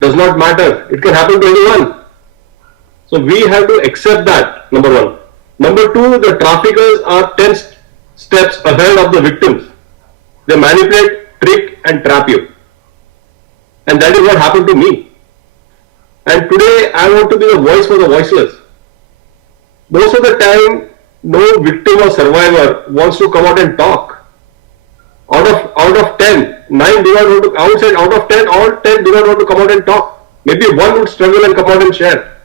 Does not matter. It can happen to anyone. So we have to accept that, number one. Number two, the traffickers are 10 steps ahead of the victims. They manipulate, trick and trap you. And that is what happened to me. And today I want to be the voice for the voiceless. Most of the time, no victim or survivor wants to come out and talk. Out of 10, 9 do not want to, I would say out of 10, all 10 do not want to come out and talk. Maybe one would struggle and come out and share.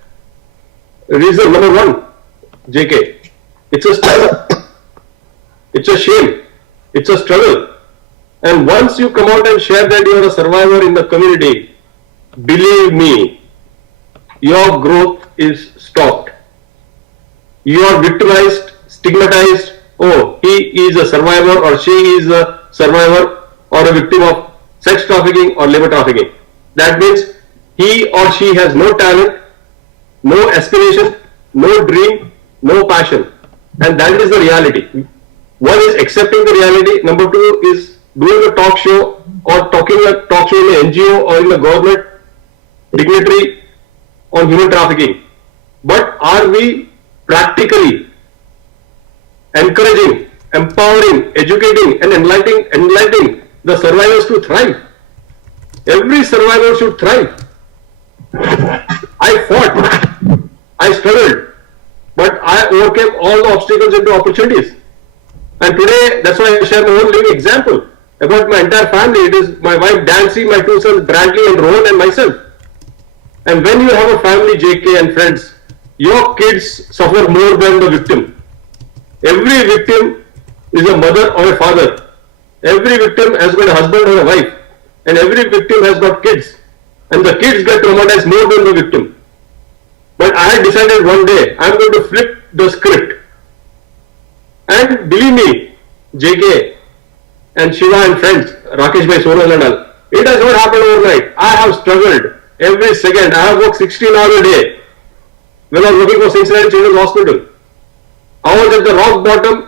Reason number one, JK, it's a struggle. It's a shame. It's a struggle. And once you come out and share that you are a survivor in the community, believe me, your growth is stopped. You are victimized, stigmatized. Oh, he is a survivor or she is a survivor or a victim of sex trafficking or labor trafficking. That means he or she has no talent, no aspiration, no dream, no passion. And that is the reality. One is accepting the reality. Number two is doing a talk show or talking a talk show in an NGO or in a government dignitary on human trafficking. But are we practically encouraging, empowering, educating and enlightening the survivors to thrive? Every survivor should thrive. I fought, I struggled, but I overcame all the obstacles into opportunities. And today, that's why I share my own living example about my entire family. It is my wife Nancy, my two sons Bradley and Rohan and myself. And when you have a family, JK and friends, your kids suffer more than the victim. Every victim is a mother or a father. Every victim has got a husband or a wife. And every victim has got kids. And the kids get traumatized more than the victim. But I had decided one day, I am going to flip the script. And believe me, JK and Shiva and friends, Rakesh Bhai, Sonal and all, it has not happened overnight. I have struggled every second. I have worked 16 hours a day. When I was working for Cincinnati Children's Hospital, I was at the rock bottom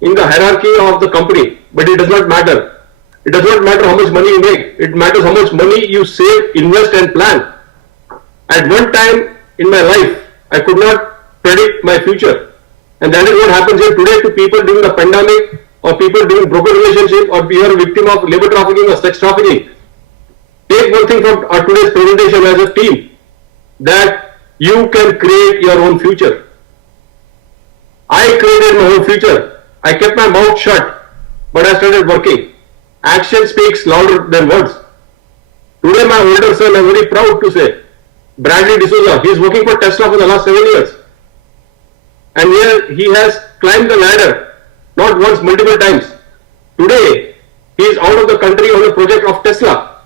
in the hierarchy of the company. But it does not matter. It does not matter how much money you make. It matters how much money you save, invest and plan. At one time in my life, I could not predict my future. And that is what happens here today to people during the pandemic or people during broken relationship or you are a victim of labor trafficking or sex trafficking. Take one thing from our today's presentation as a team, that you can create your own future. I created my own future. I kept my mouth shut, but I started working. Action speaks louder than words. Today my older son, I'm very proud to say, Bradley D'Souza, he is working for Tesla for the last 7 years. And here he has climbed the ladder, not once, multiple times. Today, he is out of the country on a project of Tesla.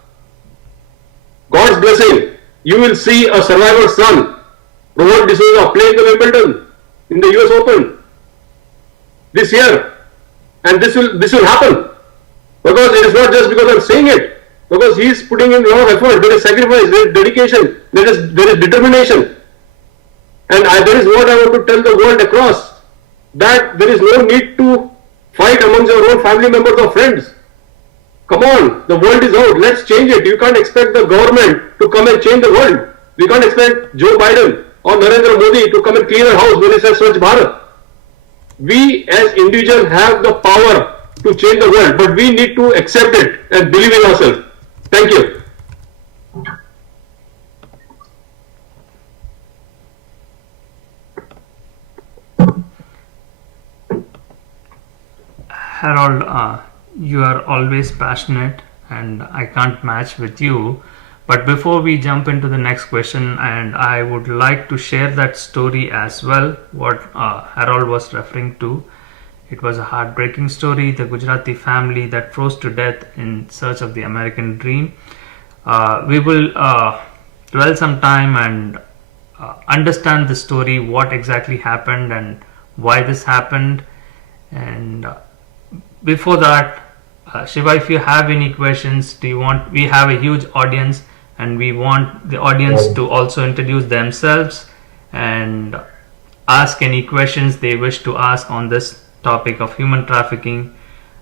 God's blessing, you will see a survivor's son, Rohan D'Souza, playing the Wimbledon in the US Open this year. And this will happen. Because it is not just because I am saying it. Because he is putting in a lot of effort, there is sacrifice, there is dedication, there is determination. And that is what I want to tell the world across, that there is no need to fight amongst your own family members or friends. Come on, the world is out, let's change it. You can't expect the government to come and change the world. We can't expect Joe Biden or Narendra Modi to come and clean our house when he says Swachh Bharat. We as individuals have the power to change the world, but we need to accept it and believe in ourselves. Thank you. Harold, you are always passionate and I can't match with you. But before we jump into the next question, and I would like to share that story as well, what Harold was referring to. It was a heartbreaking story, the Gujarati family that froze to death in search of the American dream. We will dwell some time and understand the story, what exactly happened and why this happened. And before that, Shiva, if you have any questions, we have a huge audience and we want the audience to also introduce themselves and ask any questions they wish to ask on this topic of human trafficking.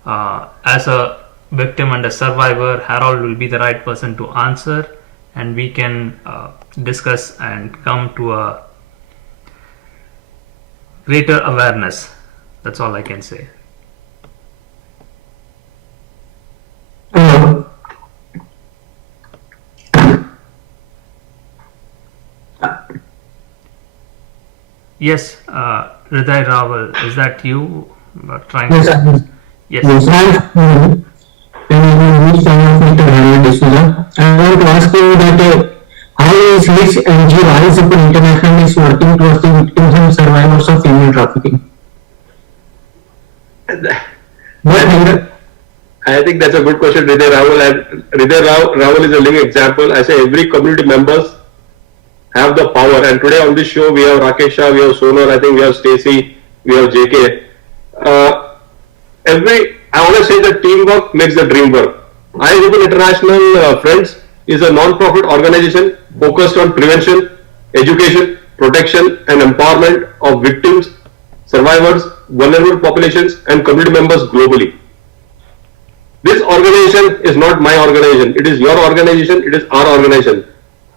As a victim and a survivor, Harold will be the right person to answer. and we can discuss and come to a greater awareness. That's all I can say. Yes, Hriday Rawal, is that you trying Yes, to? Yes. I want to ask you that how is which NGO Eyes Open International is working towards the victims and survivors of female trafficking? I think that's a good question, Hriday Rawal. And Hriday Rawal is a living example. I say every community members have the power. And today on this show, we have Rakesha, we have Sonal, I think we have Stacy, we have JK. I always say that teamwork makes the dream work. Eyes Open International, friends, is a non-profit organization focused on prevention, education, protection, and empowerment of victims, survivors, vulnerable populations, and community members globally. This organization is not my organization. It is your organization. It is our organization.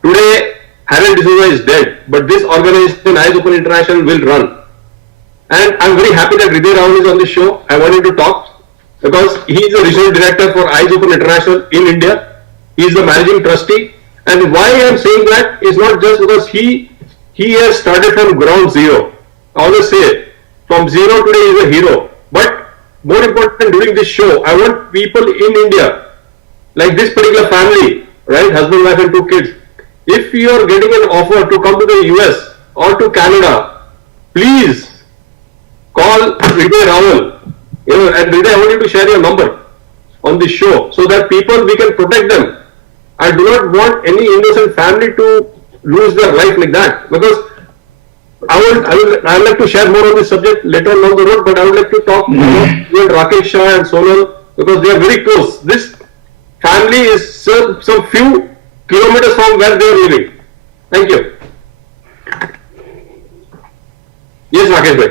Today, Harold D'Souza is dead, but this organization, Eyes Open International, will run. And I'm very happy that Hriday Rawal is on this show. I want him to talk because he is the regional director for Eyes Open International in India. He is the managing trustee. And why I am saying that is not just because he has started from ground zero. I always say, from zero today he is a hero. But more important, during this show, I want people in India, like this particular family, right, husband, wife and 2 kids, if you are getting an offer to come to the US or to Canada, please call Hriday Rawal. And Hriday, I want you to share your number on this show so that people, we can protect them. I do not want any innocent family to lose their life like that, because I would like to share more on this subject later on down the road, but I would like to talk about Rakesh Shah and Sonal because they are very close. This family is some few kilometers from where they are living. Thank you. Yes, Rakesh bhai.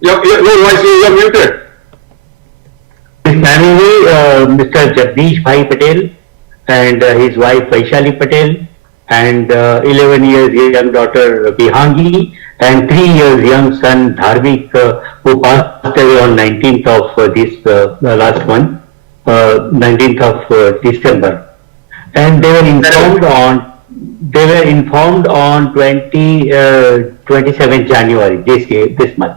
Your voice, you are muted. His family, Mr. Jagdish Bhai Patel and his wife Vaishali Patel and 11 years young daughter Bihangi and 3 years young son Dharvik who passed away on 19th of this last month, 19th of December. And they were informed on 27th January this month.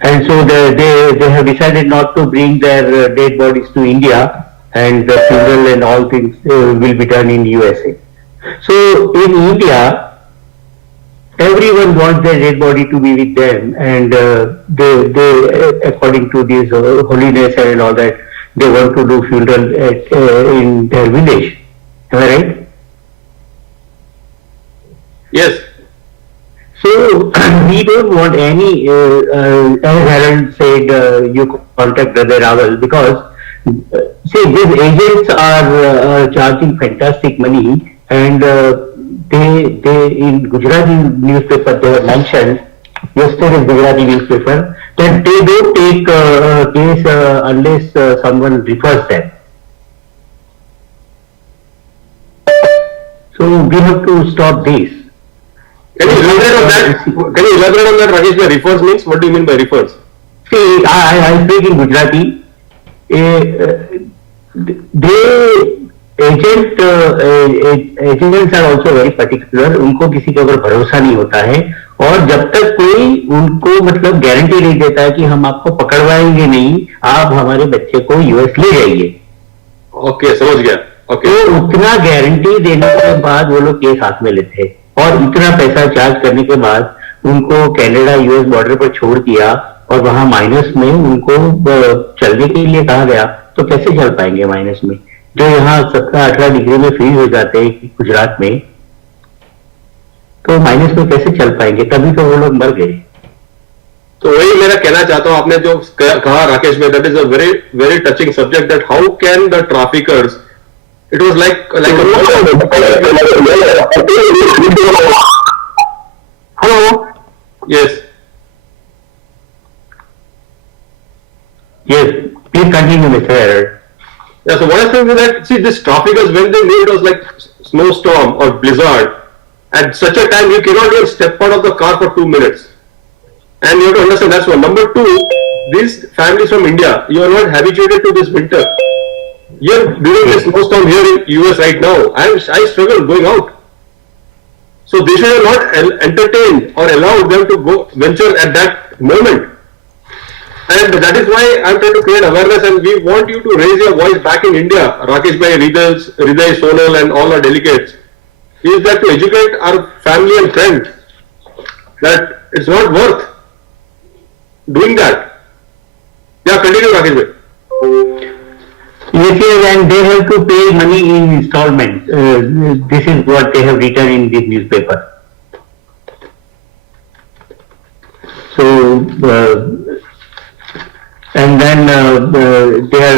And so they have decided not to bring their dead bodies to India, and the funeral and all things will be done in USA. So in India, everyone wants their dead body to be with them, and they according to this holiness and all that, they want to do funeral in their village. Am I right? Yes. So we don't want any, as Harold said, you contact Brother Rawal because see, these agents are charging fantastic money, and they in Gujarati newspaper they have mentioned yesterday's Gujarati newspaper that they don't take case unless someone refers them. So we have to stop this. Can you elaborate on that? Can you elaborate on that, Rakesh? By refers means, what do you mean by refers? See, I speak in Gujarati. Agents are also very particular. उनको किसी के ऊपर भरोसा नहीं होता है, और जब तक कोई उनको मतलब गारंटी नहीं देता है कि हम आपको पकड़वाएंगे नहीं, आप हमारे बच्चे को यूएस ले जाइए. ओके, समझ गया. ओके. तो उतना गारंटी देने के बाद वो लोग केस हाथ में लेते हैं, और इतना पैसा चार्ज करने के बाद उनको कनाडा यूएस बॉर्डर पर छोड़ दिया और वहां माइनस में उनको चलने के लिए कहा गया. तो कैसे चल पाएंगे माइनस में, जो यहाँ 17-18 डिग्री में फ्रीज हो जाते हैं गुजरात में, तो माइनस में कैसे चल पाएंगे? तभी तो वो लोग मर गए. तो वही मेरा कहना चाहता हूँ, आपने जो कहा राकेश भाई, that is a very very touching subject, that how can the traffickers, it was like Hello. Yes. Yes. Please continue, Mr. Harold. Yeah, so what I think is that, see, this traffickers, when they knew it was like snowstorm or blizzard, at such a time you cannot even step out of the car for 2 minutes. And you have to understand that's one. Number two, these families from India, you are not habituated to this winter. Here, during this snowstorm here in US right now, I struggle going out. So they should have not entertained or allowed them to go venture at that moment. And that is why I am trying to create awareness, and we want you to raise your voice back in India, Rakesh Bhai, Hriday, Sonal and all our delegates, is that to educate our family and friends that it's not worth doing that. Yeah, continue Rakesh Bhai. Yes, and they have to pay money in installments. This is what they have written in this newspaper. So, and then their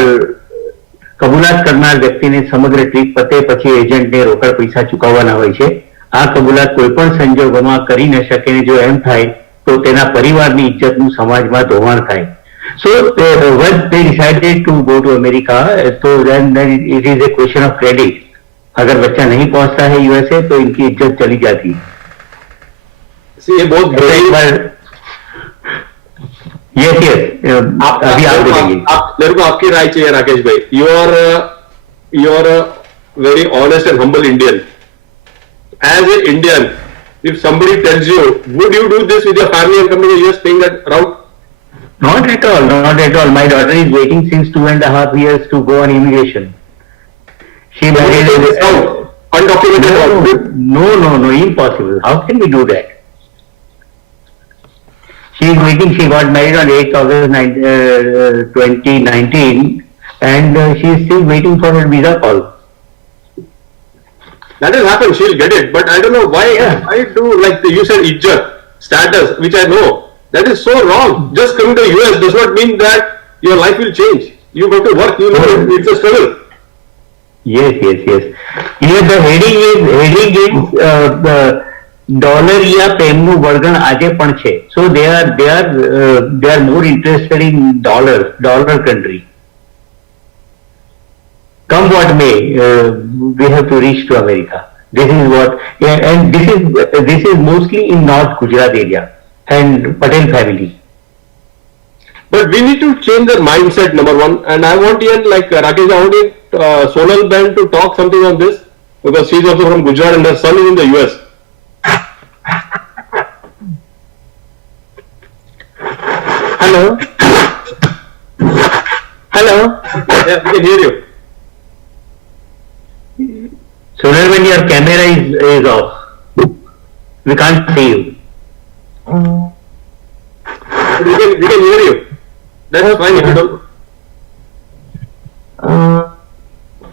કબૂલાત કરનાર વ્યક્તિને સમગ્ર trip પતે પછી એજન્ટને રોકડ પૈસા ચૂકવવાના હોય છે. આ કબૂલાત કોઈ પણ સંજોગોમાં કરી ન શકે ને જો એમ થાય તો તેના પરિવારની ઇજ્જતનું સમાજમાં ધોવાણ થાય. So once they decided to go to America, so then it is a question of credit. अगर बच्चा नहीं पहुंचता है यूएसए तो इनकी इज्जत चली जाती. See, ये बहुत Yes, अभी आप बोलेंगे. मेरे को आपकी राय चाहिए राकेश भाई. You are a very honest and humble Indian. As an Indian, if somebody tells you, would you do this with your family and come to the US paying that route? Not at all, not at all. My daughter is waiting since 2.5 years to go on immigration. She married undocumented. No, impossible. How can we do that? She is waiting. She got married on 8th August 2019 and she is still waiting for her visa call. That will happen. She'll get it. But I don't know why. Yeah. I do like you said, ijjat, status, which I know. That is so wrong. Just coming to the US does not mean that your life will change. You go to work. You know it's a struggle. Yes. Here the heading is the $या પેનનું વર્ગણ આજે પણ છે. So they are more interested in dollar country. Come what may, we have to reach to America. This is what, and this is mostly in North Gujarat area and Patel family. But we need to change their mindset, number one. And I want Ian, like Rakesh, I want Sonal Ben to talk something on this because she's also from Gujarat and her son is in the US. Hello. Yeah, we can hear you. So when your camera is off, we can't see you. We can hear you. That's fine if you don't.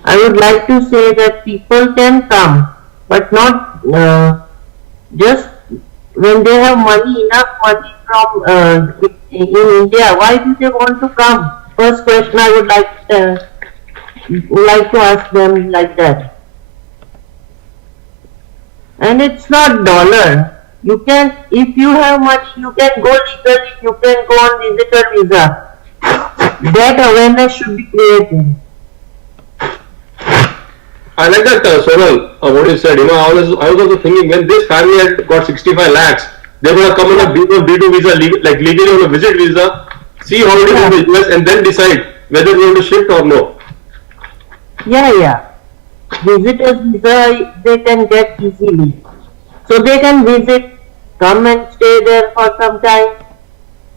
I would like to say that people can come, but not just when they have enough money from in India. Why do they want to come? First question I would like to ask them like that. And it's not dollar. You can, if you have much, you can go legally. You can go on visitor visa. That awareness should be created. I like that, Sonal, what you said. You know, I was also thinking when this family had got 65 lakhs, they would have come on a B2 visa, like legally on a visit visa, see how it is in the US, and then decide whether they want to shift or no. Yeah. Visitors visa they can get easily. So they can visit, come and stay there for some time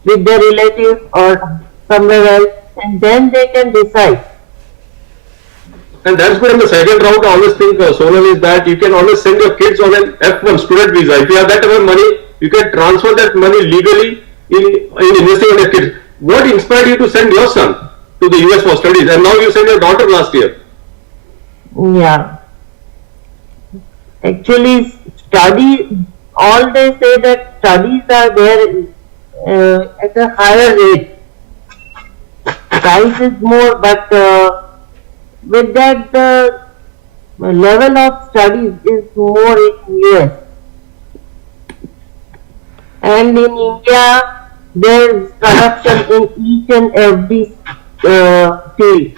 with their relatives or somewhere else, and then they can decide. And that's good. And the second route, I always think, Sonal, is that you can always send your kids on an F1 student visa. If you have that amount of money, you can transfer that money legally in investing on your kids. What inspired you to send your son to the US for studies? And now you sent your daughter last year. Yeah. Actually, all they say that studies are there at a higher rate. Price is more, but with that the level of studies is more in US. And in India, there is corruption in each and every field.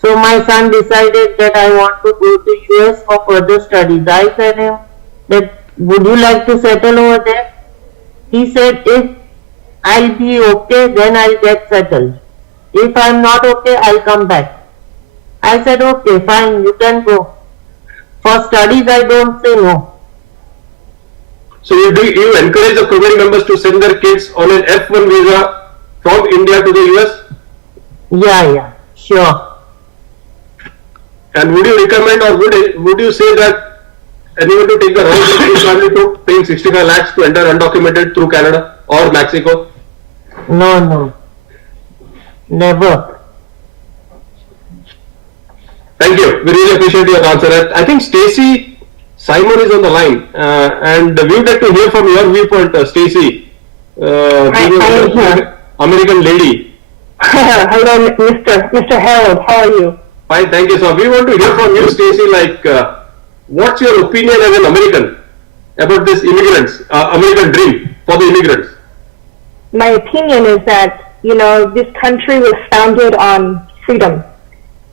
So my son decided that I want to go to US for further studies. I said him that would you like to settle over there? He said if I'll be okay, then I'll get settled. If I'm not okay, I'll come back. I said okay, fine, you can go. For studies, I don't say no. So you encourage the family members to send their kids on an F1 visa from India to the US? Yeah, sure. And would you recommend or would you say that anyone to take the road that his family took, paying 65 lakhs to enter undocumented through Canada or Mexico? No, never. Thank you. We really appreciate your answer. I think Stacy Simon is on the line, and we would like to hear from your viewpoint, Stacy. I am here. American lady. Hello, Mr. Harold. How are you? Fine, thank you. So we want to hear from you, Stacy. Like, what's your opinion as an American about this immigrants, American dream for the immigrants? My opinion is that, this country was founded on freedom,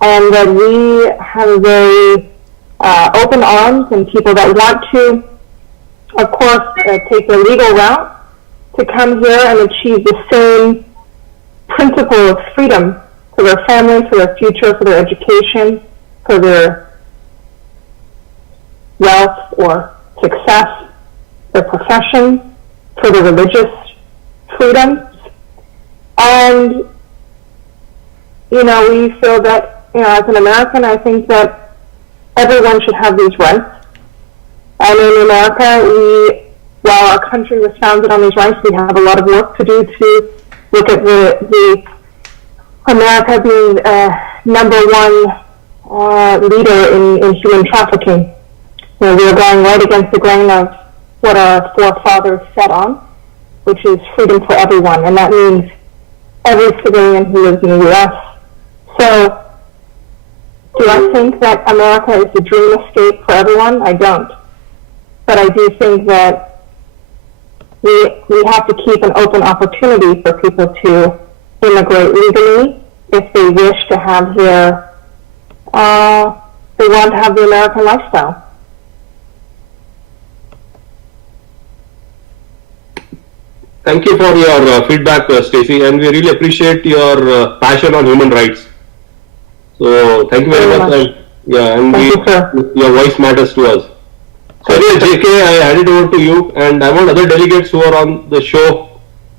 and that we have very open arms and people that want to, of course, take the legal route to come here and achieve the same principle of freedom for their family, for their future, for their education, for their wealth or success, their profession, for their religious freedoms. And, we feel that, as an American, I think that everyone should have these rights. And in America, while our country was founded on these rights, we have a lot of work to do to look at the America being number one leader in human trafficking. We are going right against the grain of what our forefathers set on, which is freedom for everyone, and that means every civilian who lives in the U.S. So, do I think that America is the dream escape for everyone? I don't. But I do think that we have to keep an open opportunity for people to immigrate legally if they wish to have they want to have the American lifestyle. Thank you for your feedback, Stacey, and we really appreciate your passion on human rights. So thank you very much. And your voice matters to us. So anyway, JK, I hand it over to you, and I want other delegates who are on the show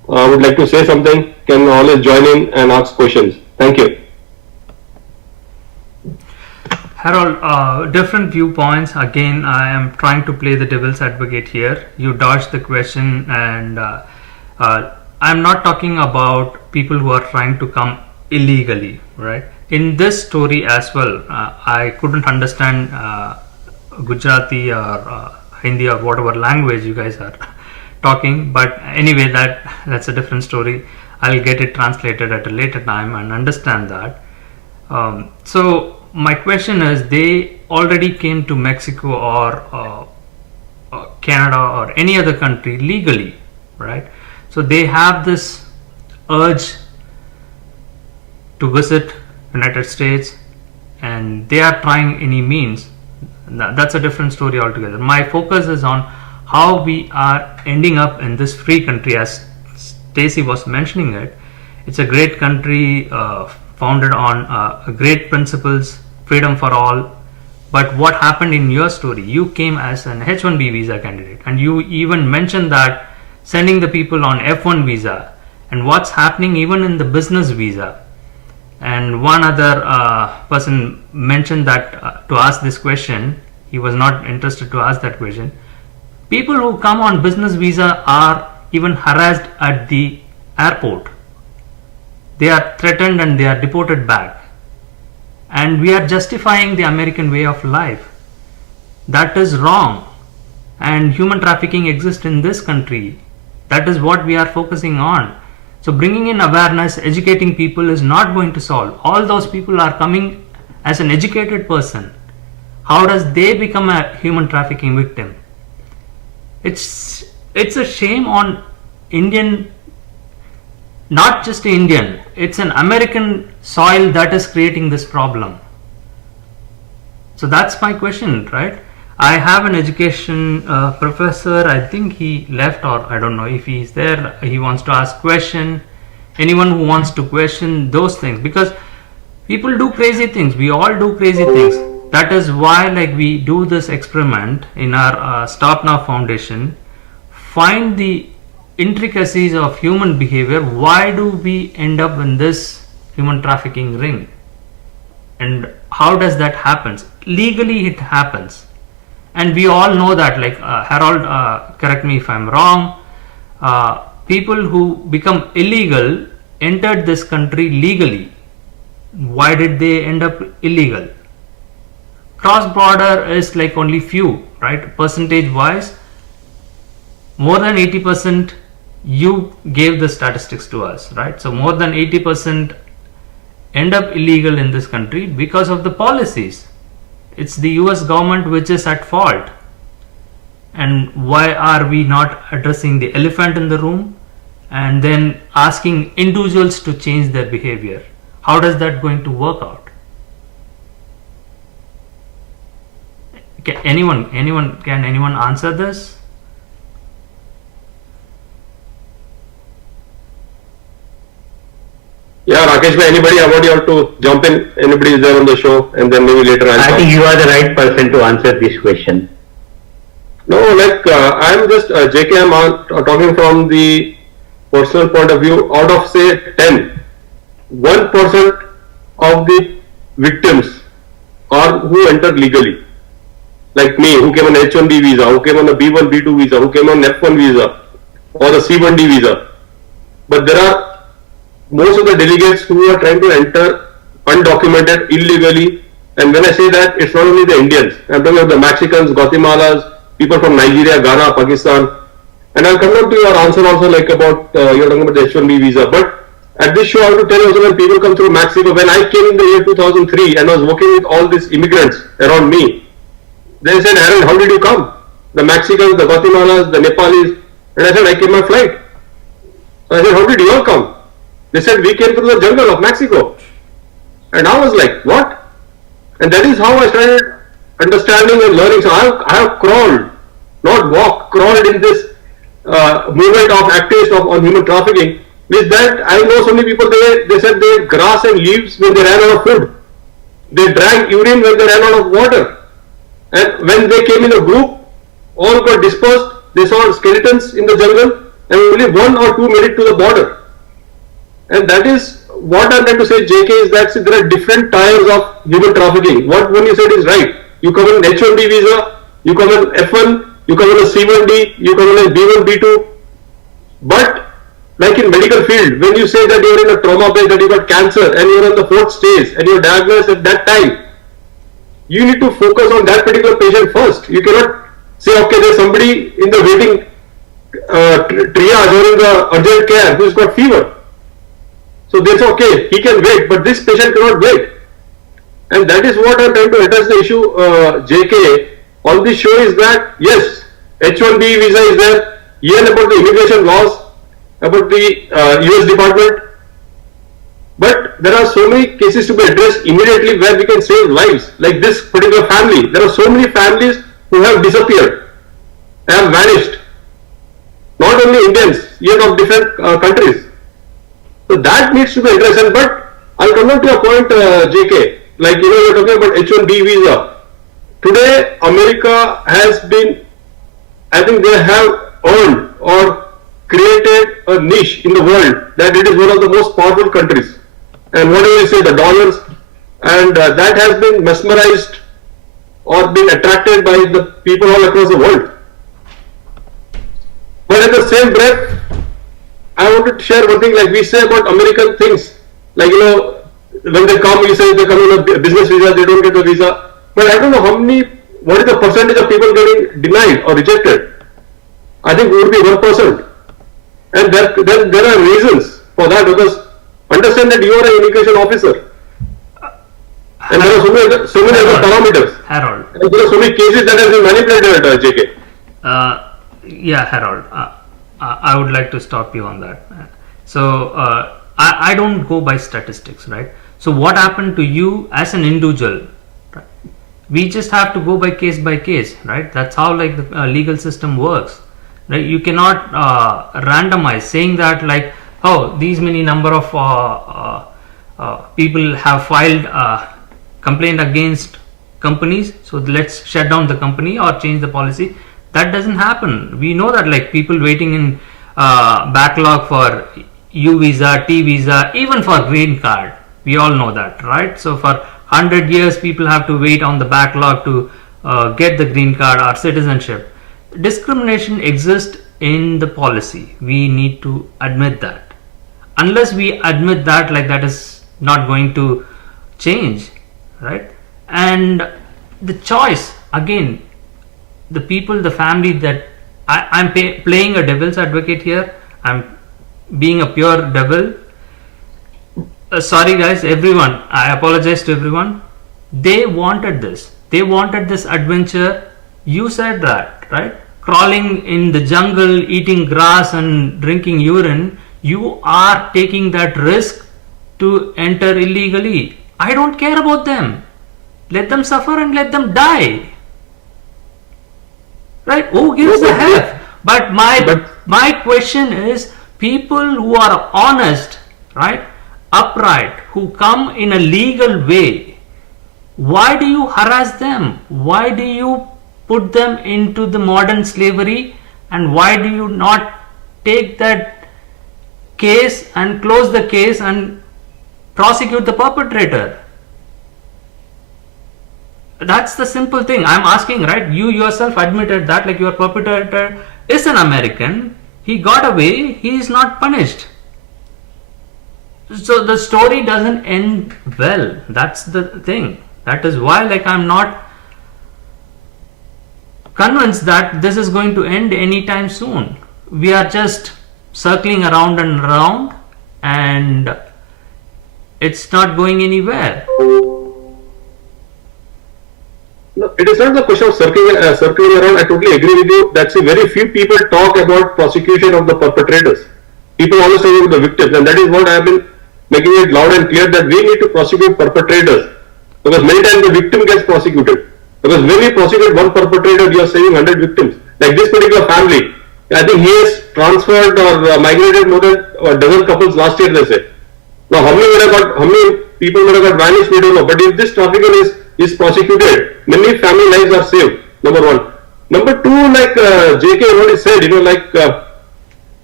would like to say something, can always join in and ask questions. Thank you. Harold, different viewpoints. Again, I am trying to play the devil's advocate here. You dodged the question, and I'm not talking about people who are trying to come illegally, right? In this story as well, I couldn't understand Gujarati or Hindi or whatever language you guys are talking, but anyway, that's a different story. I'll get it translated at a later time and understand that. So my question is, they already came to Mexico or Canada or any other country legally, right? So they have this urge to visit United States, and they are trying any means. That's a different story altogether. My focus is on how we are ending up in this free country, as Stacey was mentioning it. It's a great country founded on great principles, freedom for all. But what happened in your story? You came as an H-1B visa candidate, and you even mentioned that sending the people on F-1 visa, and what's happening even in the business visa. And one other person mentioned that to ask this question, he was not interested to ask that question. People who come on business visa are even harassed at the airport. They are threatened and they are deported back. And we are justifying the American way of life. That is wrong. And human trafficking exists in this country. That is what we are focusing on. So bringing in awareness, educating people is not going to solve. All those people are coming as an educated person. How does they become a human trafficking victim? It's a shame on Indian not just Indian, it's an American soil that is creating this problem. So that's my question, right? I have an education professor, I think he left, or I don't know if he's there, he wants to ask question. Anyone who wants to question those things, because people do crazy things, we all do crazy things. That is why we do this experiment in our Stop Now Foundation, find the intricacies of human behavior. Why do we end up in this human trafficking ring, and how does that happen? Legally it happens, and we all know that. Harold, correct me if I'm wrong, people who become illegal entered this country legally. Why did they end up illegal? Cross border is only few, right? Percentage wise, more than 80%. You gave the statistics to us, right? So more than 80% end up illegal in this country because of the policies. It's the US government which is at fault. And why are we not addressing the elephant in the room and then asking individuals to change their behavior? How does that going to work out? Can anyone answer this? Yeah, Rakesh, anybody, I want you all to jump in. Anybody is there on the show, and then maybe later I'll I think you are the right person to answer this question. No, I'm just, JK, I'm talking from the personal point of view. Out of say 10, 1% of the victims are who entered legally. Like me, who came on H1B visa, who came on the B1, B2 visa, who came on F1 visa, or the C1D visa. But there are most of the delegates who are trying to enter undocumented, illegally. And when I say that, it's not only the Indians. I'm talking about the Mexicans, Guatemalas, people from Nigeria, Ghana, Pakistan. And I'll come down to your answer also, about you're talking about the H1B visa. But at this show, I have to tell you also, when people come through Mexico, when I came in the year 2003 and I was working with all these immigrants around me, they said, Harold, how did you come? The Mexicans, the Guatemalas, the Nepalis. And I said, I came by flight. So I said, how did you all come? They said, we came through the jungle of Mexico. And I was like, what? And that is how I started understanding and learning. So I have crawled, not walked, crawled in this movement of activists on human trafficking. With that, I know so many people, they said they ate grass and leaves when they ran out of food. They drank urine when they ran out of water. And when they came in a group, all got dispersed. They saw skeletons in the jungle, and only 1 or 2 made it to the border. And that is what I'm trying to say, JK, is that there are different tiers of human trafficking. What one you said is right. You come on H1B visa, you come on F1, you come on a C1D, you come on a B1, B2. But like in medical field, when you say that you're in a trauma bed, that you got cancer and you're on the 4th stage and you're diagnosed at that time, you need to focus on that particular patient first. You cannot say, okay, there's somebody in the waiting triage or in the urgent care who's got fever. So that's okay, he can wait, but this patient cannot wait. And that is what I'm trying to address the issue, JK, on this show, is that, yes, H1B visa is there, even about the immigration laws, about the US department, but there are so many cases to be addressed immediately where we can save lives. Like this particular family, there are so many families who have disappeared, have vanished. Not only Indians, yet of different countries. So that needs to be addressed. But I'll come back to your point, JK. You're talking about H1B visa. Today, America has been, I think they have earned or created a niche in the world that it is one of the most powerful countries. And whatever you say, the dollars, and that has been mesmerized or been attracted by the people all across the world. But in the same breath, I wanted to share one thing, we say about American things, when they come, you say they come on a business visa, they don't get the visa. But I don't know what is the percentage of people getting denied or rejected. I think it would be 1%. And there are reasons for that, because understand that you are an immigration officer. And there are so many other parameters. Harold. And there are so many cases that have been manipulated, JK. Yeah, Harold. I would like to stop you on that. So I don't go by statistics, right? So what happened to you as an individual, right? We just have to go by case, right? That's how like the legal system works, right? You cannot randomize saying that like, oh, these many number of people have filed complaint against companies, so let's shut down the company or change the policy. That doesn't happen. We know that like people waiting in backlog for U visa, T visa, even for green card. We all know that, right? So for 100 years people have to wait on the backlog to get the green card or citizenship. Discrimination exists in the policy. We need to admit that. Unless we admit that, like that is not going to change, right? And the choice, again, the people, the family that I'm playing a devil's advocate here. I'm being a pure devil. Sorry guys, everyone, I apologize to everyone. They wanted this. They wanted this adventure. You said that, right? Crawling in the jungle, eating grass and drinking urine. You are taking that risk to enter illegally. I don't care about them. Let them suffer and let them die. Right? Who gives a F? But my question is, people who are honest, right, upright, who come in a legal way, why do you harass them? Why do you put them into the modern slavery? And why do you not take that case and close the case and prosecute the perpetrator? That's the simple thing I'm asking, right? You yourself admitted that like your perpetrator is an American. He got away. He is not punished. So the story doesn't end well. That's the thing. That is why like I'm not convinced that this is going to end anytime soon. We are just circling around and around and it's not going anywhere. No, it is not the question of circling around. I totally agree with you. That's a very few people talk about prosecution of the perpetrators. People always talk about the victims, and that is what I have been making it loud and clear, that we need to prosecute perpetrators, because many times the victim gets prosecuted. Because when we prosecute one perpetrator, we are saving 100 victims. Like this particular family, I think he has transferred or migrated more than a dozen couples last year, they say. Now how many people would have got vanished, we don't know. But if this trafficking is prosecuted, many family lives are saved, number one. Number two, like JK already said,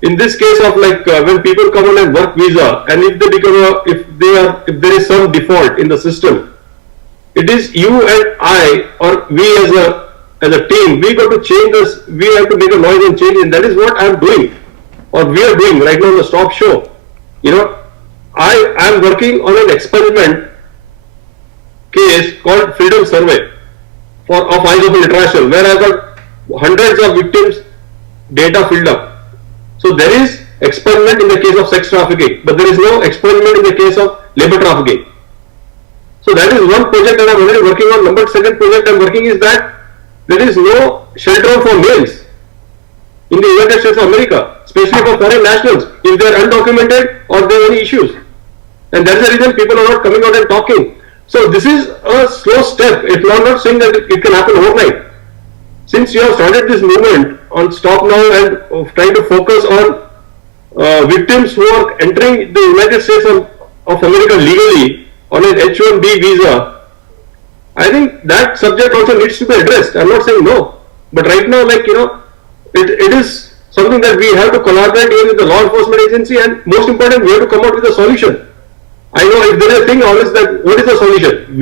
in this case of when people come on and work visa, and if there is some default in the system, it is you and I, or we as a team, we got to change this. We have to make a noise and change, and that is what I am doing, or we are doing right now on the Stop Show. I am working on an experiment case called Freedom Survey of Eyes Open International, where I got hundreds of victims data filled up. So there is experiment in the case of sex trafficking, but there is no experiment in the case of labor trafficking. So that is one project that I am already working on. Number second project I am working is that there is no shelter for males in the United States of America, especially for foreign nationals, if they are undocumented or there are any issues. And that is the reason people are not coming out and talking. So this is a slow step. If I am not saying that it can happen overnight. Since you have started this movement on Stop Now and trying to focus on victims who are entering the United States of America legally on an H-1B visa, I think that subject also needs to be addressed. I am not saying no. But right now, it is something that we have to collaborate with the law enforcement agency, and most important, we have to come out with a solution. I know if there is a thing always that what is the solution?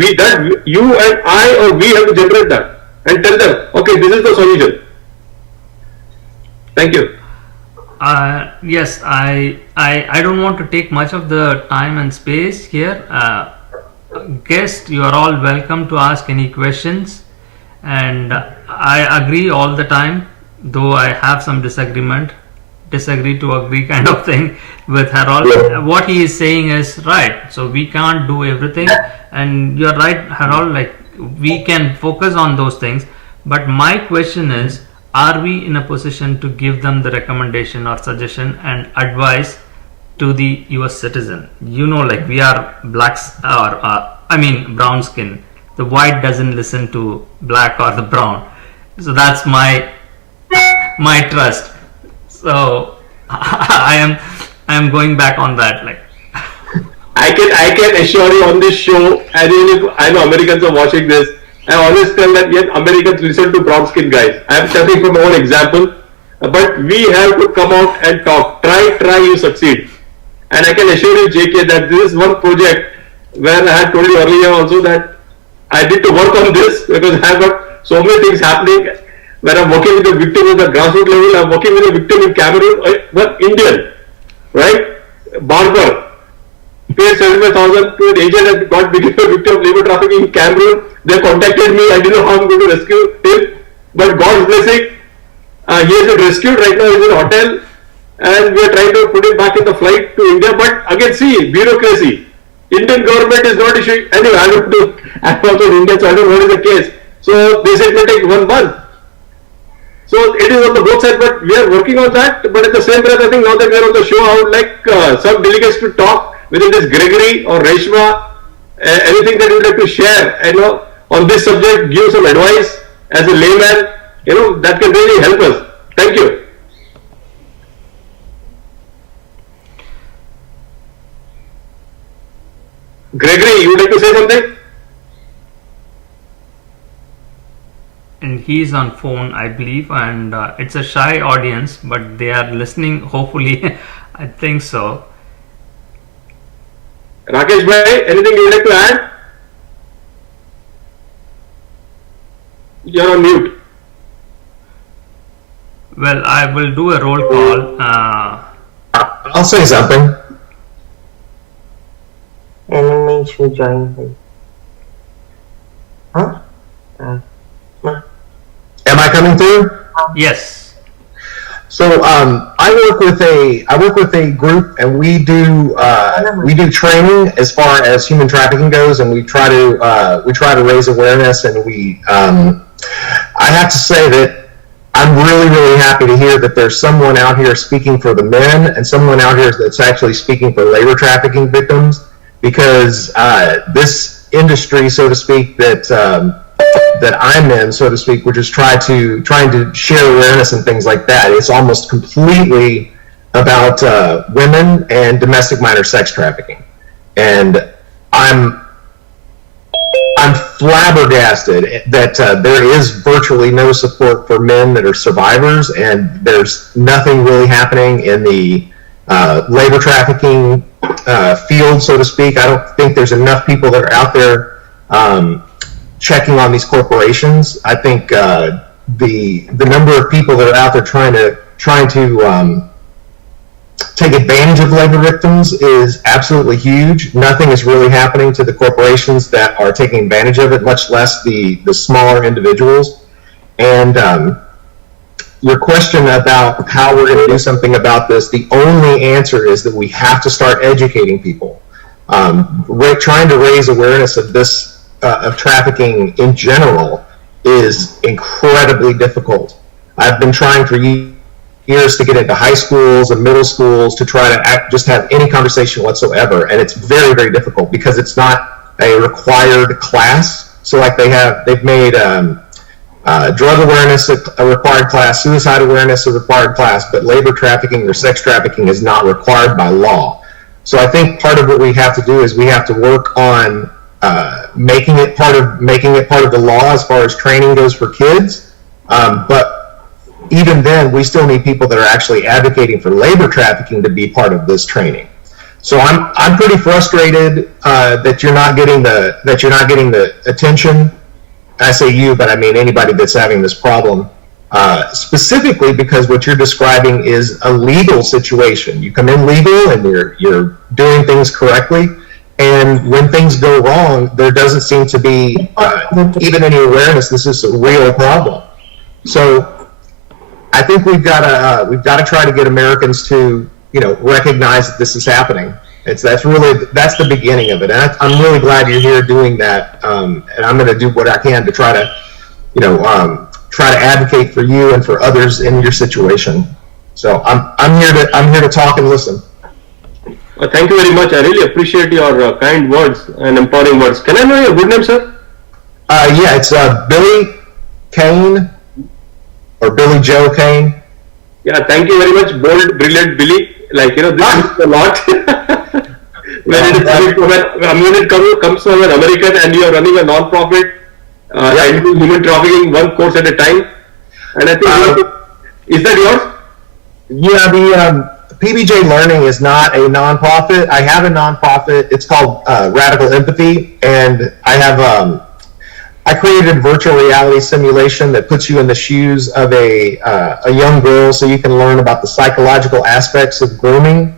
You and I or we have to generate that and tell them, okay, this is the solution. Thank you. Yes, I don't want to take much of the time and space here. Guests, you are all welcome to ask any questions, and I agree all the time, though I have some disagree to agree kind of thing with Harold. What he is saying is right, so we can't do everything, and you're right, Harold, we can focus on those things, but my question is, are we in a position to give them the recommendation or suggestion and advice to the US citizen. You know, like we are blacks or brown skin. The white doesn't listen to black or the brown. So that's my trust. So I am going back on that. Like I can assure you on this show, and even if I know Americans are watching this, I always tell that yes, Americans listen to brown skin guys. I am telling from my own example, but we have to come out and talk. Try, you succeed. And I can assure you, JK, that this is one project where I had told you earlier also that I need to work on this because I have got so many things happening where I'm working with the victim at the grassroots level. I'm working with a victim in Cameroon, one Indian, right? Barber, paid 75,000 to an agent and got became a victim of labor trafficking in Cameroon. They contacted me. I didn't know how I'm going to rescue him, but God's blessing, he has been rescued. Right now, he's in a hotel, and we are trying to put him back in the flight to India. But again, see, bureaucracy. Indian government is not issuing. Anyway, I'm also in India, so I don't know what is the case. So they said it will take 1 month. So it is on the both sides, but we are working on that. But at the same breath, I think now that we are on the show, I would like some delegates to talk within this Gregory or Reshma, anything that you would like to share, on this subject, give some advice as a layman, that can really help us. Thank you. Gregory, you would like to say something? and he's on phone, I believe, and it's a shy audience, but they are listening. Hopefully, I think so. Rakesh bhai, anything you would like to add? You're on mute. Well, I will do a roll call. I'll say something. Enemy should join him. Huh? Am I coming through? Yes. So I work with a group, and we do training as far as human trafficking goes, and we try to raise awareness, and I have to say that I'm really, really happy to hear that there's someone out here speaking for the men and someone out here that's actually speaking for labor trafficking victims, because this industry, so to speak, that I'm in, so to speak, which is trying to share awareness and things like that. It's almost completely about women and domestic minor sex trafficking, and I'm flabbergasted that there is virtually no support for men that are survivors, and there's nothing really happening in the labor trafficking field, so to speak. I don't think there's enough people that are out there checking on these corporations. I think the number of people that are out there trying to take advantage of labor victims is absolutely huge. Nothing is really happening to the corporations that are taking advantage of it, much less the smaller individuals. And your question about how we're going to do something about this, the only answer is that we have to start educating people. Trying to raise awareness of this, of trafficking in general, is incredibly difficult. I've been trying for years to get into high schools and middle schools to try to just have any conversation whatsoever, and it's very, very difficult because it's not a required class. So like they've made drug awareness a required class, suicide awareness a required class, but labor trafficking or sex trafficking is not required by law. So I think part of what we have to do is we have to work on making it part of the law as far as training goes for kids. But even then, we still need people that are actually advocating for labor trafficking to be part of this training. So I'm pretty frustrated that you're not getting the attention. I say you, but I mean anybody that's having this problem. Specifically because what you're describing is a legal situation. You come in legal and you're doing things correctly, and when things go wrong, there doesn't seem to be even any awareness. This is a real problem. So I think we've got to try to get Americans to recognize that this is happening. That's the beginning of it, and I'm really glad you're here doing that. And I'm going to do what I can to try to advocate for you and for others in your situation. So I'm here to talk and listen. Thank you very much. I really appreciate your kind words and empowering words. Can I know your good name, sir? Yeah, it's Billy Kane or Billy Joe Kane. Yeah, thank you very much. Bold, brilliant Billy. Like, this is a lot. When it comes from an American and you are running a non-profit and do human trafficking one course at a time. And I think, is that yours? Yeah, the PBJ Learning is not a nonprofit. I have a nonprofit. It's called Radical Empathy, and I have I created a virtual reality simulation that puts you in the shoes of a young girl, so you can learn about the psychological aspects of grooming.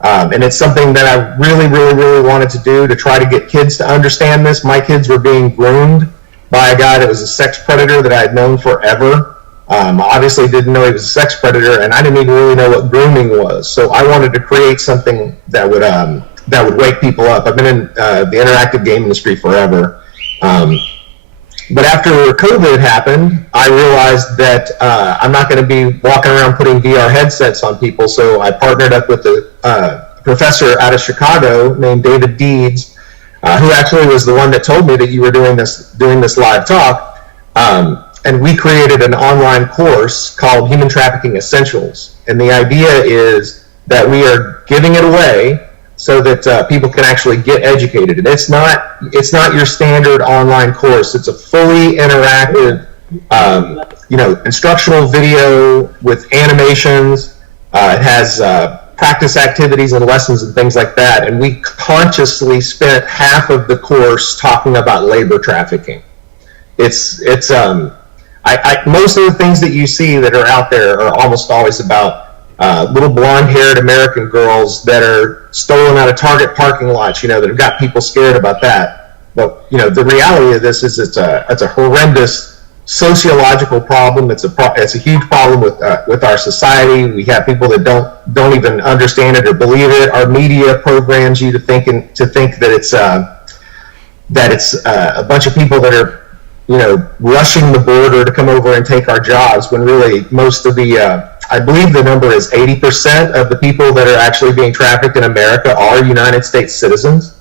And it's something that I really, really, really wanted to do to try to get kids to understand this. My kids were being groomed by a guy that was a sex predator that I had known forever. Obviously didn't know he was a sex predator, and I didn't even really know what grooming was. So I wanted to create something that would wake people up. I've been in the interactive game industry forever. But after COVID happened, I realized that I'm not going to be walking around putting VR headsets on people, so I partnered up with a professor out of Chicago named David Deeds, who actually was the one that told me that you were doing this live talk. And we created an online course called Human Trafficking Essentials. And the idea is that we are giving it away so that people can actually get educated. And it's not your standard online course. It's a fully interactive, instructional video with animations. It has practice activities and lessons and things like that. And we consciously spent half of the course talking about labor trafficking. Most of the things that you see that are out there are almost always about little blonde-haired American girls that are stolen out of Target parking lots, that have got people scared about that. But the reality of this is it's a horrendous sociological problem. It's a huge problem with our society. We have people that don't even understand it or believe it. Our media programs you to think that it's a bunch of people that are rushing the border to come over and take our jobs, when really most of I believe the number is 80% of the people that are actually being trafficked in America are United States citizens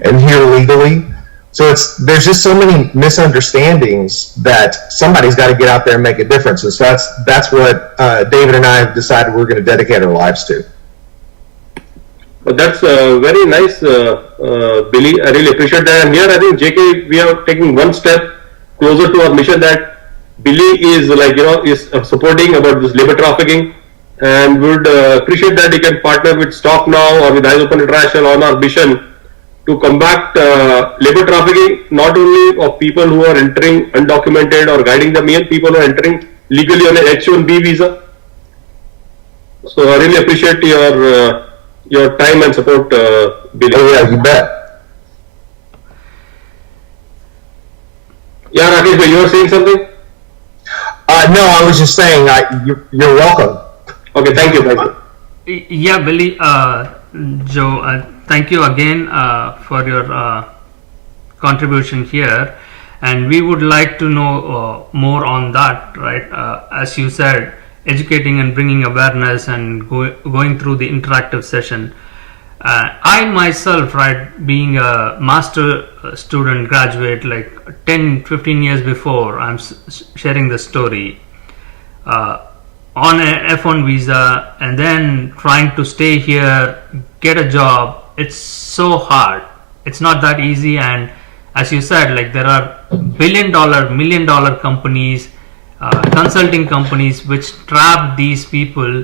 and here legally. So there's just so many misunderstandings that somebody's got to get out there and make a difference. And so that's what David and I have decided we're going to dedicate our lives to. But that's very nice, Billy. I really appreciate that. And here I think JK, we are taking one step closer to our mission that Billy is supporting about this labor trafficking, and would appreciate that he can partner with Stop Now or with Eyes Open International on our mission to combat labor trafficking, not only of people who are entering undocumented or guiding them in, people who are entering legally on an H-1B visa. So I really appreciate your time and support, Billy. Oh yeah, you bet. Yeah, Rakesh, you were saying something? No, I was just saying you're welcome. Okay, thank you. Yeah, Billy, Joe, thank you again for your contribution here, and we would like to know more on that, right? As you said, educating and bringing awareness and going through the interactive session. I myself, right, being a master student graduate like 10-15 years before, I'm sharing the story on an F1 visa, and then trying to stay here, get a job. It's so hard. It's not that easy. And as you said, like, there are billion-dollar, million-dollar companies, consulting companies which trap these people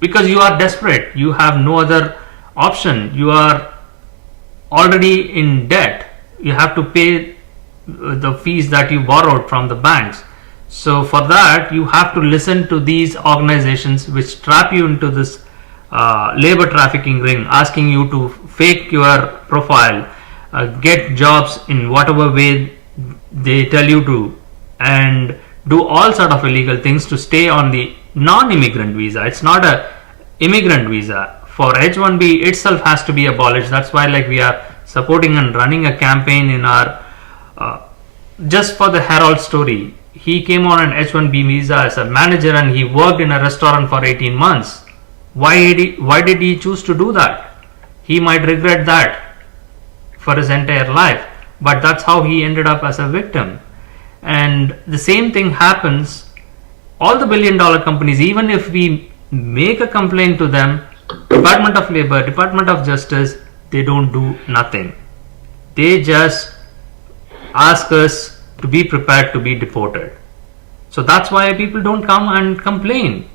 because you are desperate. You have no other option. You are already in debt. You have to pay the fees that you borrowed from the banks. So for that, you have to listen to these organizations which trap you into this labor trafficking ring, asking you to fake your profile, get jobs in whatever way they tell you to, and do all sort of illegal things to stay on the non-immigrant visa. It's not a immigrant visa. For H-1B itself has to be abolished. That's why, like, we are supporting and running a campaign in our just for the Herald story. He came on an H-1B visa as a manager, and he worked in a restaurant for 18 months. Why did he choose to do that? he might regret that for his entire life, but that's how he ended up as a victim. And the same thing happens, all the billion-dollar companies, even if we make a complaint to them, Department of Labor, Department of Justice, they don't do nothing. They just ask us to be prepared to be deported. So that's why people don't come and complain.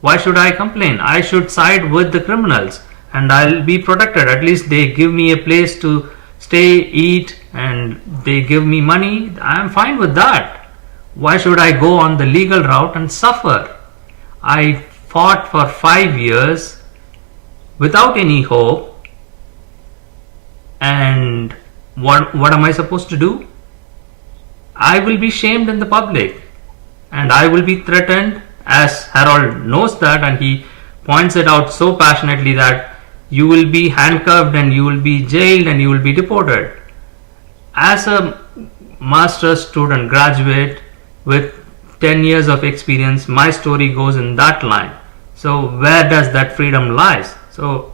Why should I complain? I should side with the criminals and I'll be protected. At least they give me a place to stay, eat, and they give me money. I'm fine with that. Why should I go on the legal route and suffer? I fought for 5 years without any hope, and what am I supposed to do? I will be shamed in the public and I will be threatened, as Harold knows that, and he points it out so passionately, that you will be handcuffed and you will be jailed and you will be deported. As a master's student graduate with 10 years of experience, my story goes in that line. So where does that freedom lies? So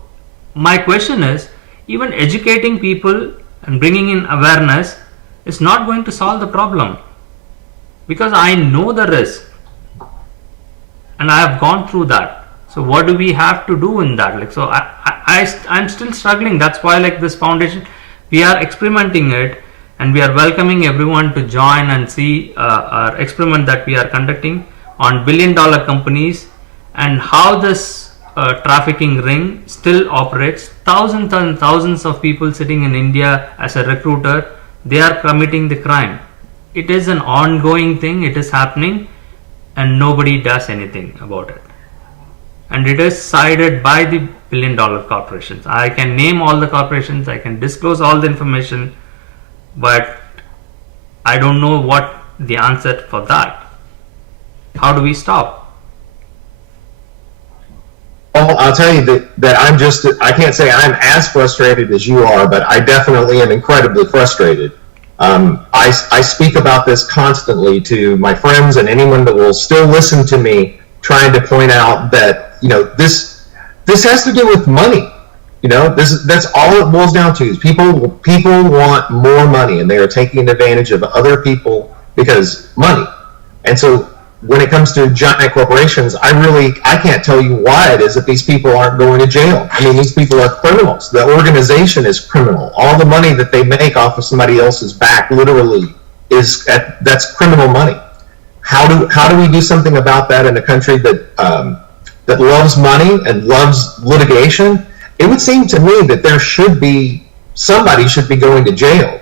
my question is, even educating people and bringing in awareness is not going to solve the problem, because I know the risk and I have gone through that. So what do we have to do in that? Like, so I'm still struggling. That's why, like, this foundation, we are experimenting it, and we are welcoming everyone to join and see our experiment that we are conducting on billion-dollar companies and how this trafficking ring still operates. Thousands and thousands of people sitting in India as a recruiter, they are committing the crime. It is an ongoing thing. It is happening and nobody does anything about it. And it is sided by the billion-dollar corporations. I can name all the corporations, I can disclose all the information, but I don't know what the answer for that. How do we stop? Well, I'll tell you that I can't say I'm as frustrated as you are, but I definitely am incredibly frustrated. I speak about this constantly to my friends and anyone that will still listen to me, trying to point out that, you know, this has to do with money. You know, that's all it boils down to, is people want more money, and they are taking advantage of other people because money. And so when it comes to giant corporations, I can't tell you why it is that these people aren't going to jail. I mean, these people are criminals. The organization is criminal. All the money that they make off of somebody else's back, literally, that's criminal money. How do we do something about that in a country that loves money and loves litigation? It would seem to me that somebody should be going to jail,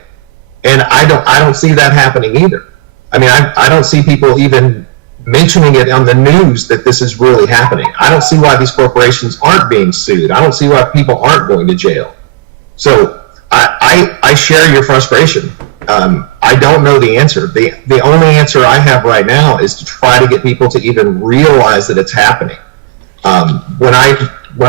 and I don't see that happening either. I mean, I don't see people even mentioning it on the news that this is really happening. I don't see why these corporations aren't being sued. I don't see why people aren't going to jail. So I share your frustration. I don't know the answer. The only answer I have right now is to try to get people to even realize that it's happening. When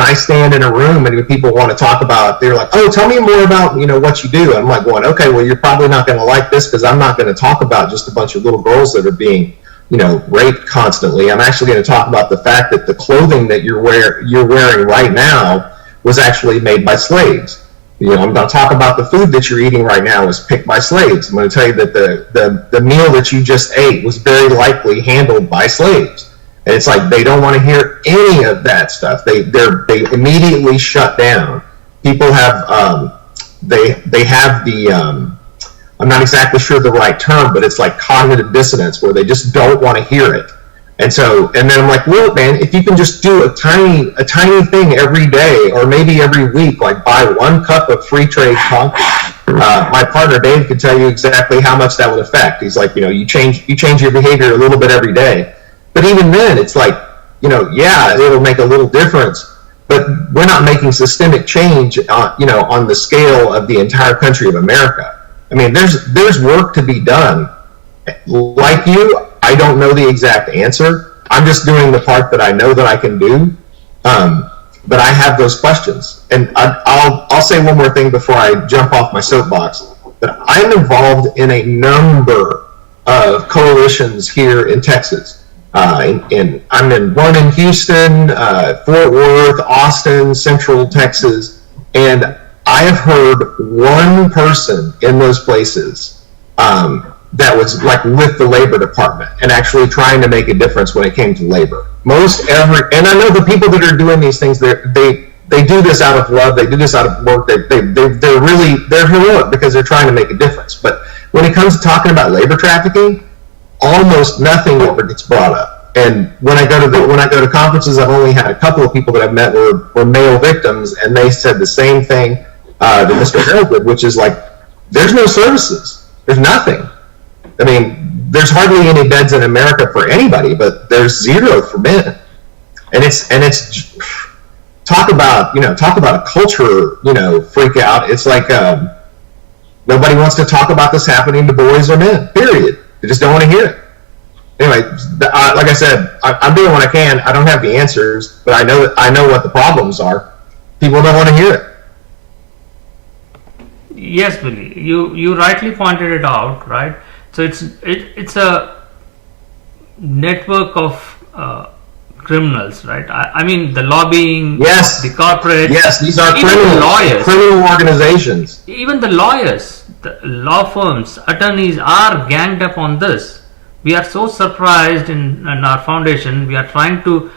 I stand in a room and people want to talk about, they're like, oh, tell me more about, you know, what you do. I'm like, going, okay, well, you're probably not going to like this, because I'm not going to talk about just a bunch of little girls that are being, you know, raped constantly. I'm actually going to talk about the fact that the clothing that you're wearing right now was actually made by slaves. You know, I'm going to talk about the food that you're eating right now was picked by slaves. I'm going to tell you that the meal that you just ate was very likely handled by slaves. And it's like they don't want to hear any of that stuff. They immediately shut down. People have they have the I'm not exactly sure the right term, but it's like cognitive dissonance, where they just don't want to hear it. And then I'm like, look, man, if you can just do a tiny thing every day, or maybe every week, like buy 1 cup of free trade coffee. My partner Dave could tell you exactly how much that would affect. He's like, you know, you change your behavior a little bit every day. But even then, it's like, you know, yeah, it'll make a little difference, but we're not making systemic change, you know, on the scale of the entire country of America. I mean, there's work to be done. Like you, I don't know the exact answer. I'm just doing the part that I know that I can do. But I have those questions. And I'll say one more thing before I jump off my soapbox. That I'm involved in a number of coalitions here in Texas. I'm in one in Houston, Fort Worth, Austin, Central Texas, And I have heard one person in those places that was like with the labor department and actually trying to make a difference when it came to labor. And I know the people that are doing these things, they do this out of love, they do this out of work, they're heroic because they're trying to make a difference. But when it comes to talking about labor trafficking, almost nothing ever gets brought up. And when I go to conferences, I've only had a couple of people that I've met were male victims, and they said the same thing that Mr. Harold did, which is like, there's no services, there's nothing. I mean, there's hardly any beds in America for anybody, but there's zero for men. And it's talk about a culture, freak out. It's like nobody wants to talk about this happening to boys or men. Period. They just don't want to hear it. Anyway, like I said, I'm doing what I can. I don't have the answers, but I know what the problems are. People don't want to hear it. Yes, Billy, you rightly pointed it out, right? So it's a network of criminals, right? I mean, the lobbying, yes, the corporate, yes, these are lawyers, criminal organizations. Even the lawyers, the law firms, attorneys are ganged up on this. We are so surprised in our foundation. We are trying to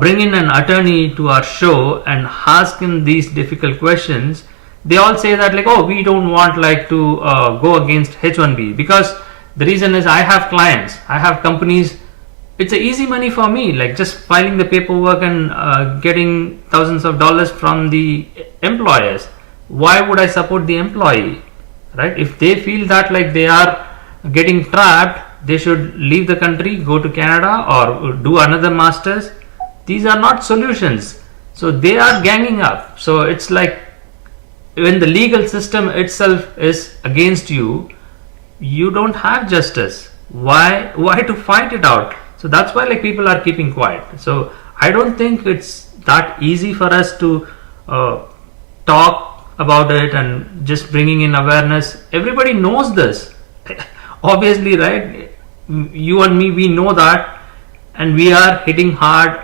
bring in an attorney to our show and ask him these difficult questions. They all say that like, oh, we don't want like to go against H1B, because the reason is I have clients, I have companies. It's a easy money for me, like just filing the paperwork and getting thousands of dollars from the employers. Why would I support the employee, right? If they feel that like they are getting trapped, they should leave the country, go to Canada or do another master's. These are not solutions. So they are ganging up. So it's like when the legal system itself is against you, you don't have justice. Why to fight it out? So that's why like people are keeping quiet. So I don't think it's that easy for us to talk about it and just bringing in awareness. Everybody knows this. Obviously, right? You and me, we know that, and we are hitting hard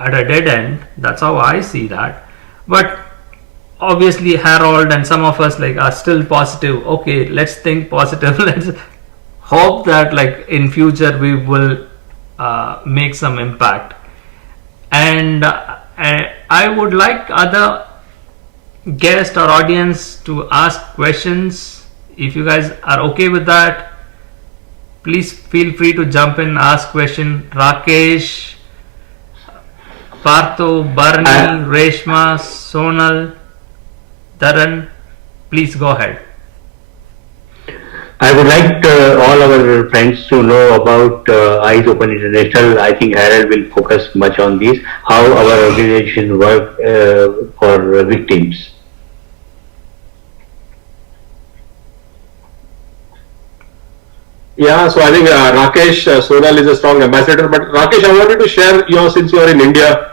at a dead end. That's how I see that. But obviously Harold and some of us like are still positive. Okay, let's think positive. Let's hope that like in future we will make some impact. And I would like other guests or audience to ask questions. If you guys are okay with that, please feel free to jump in, ask question. Rakesh, Partho, Barney, Reshma, Sonal, Dharan, please go ahead. I would like all our friends to know about Eyes Open International. I think Harold will focus much on this, how our organization work for victims. Yeah, so I think Rakesh Sonal is a strong ambassador. But Rakesh, I wanted to share, since you are in India,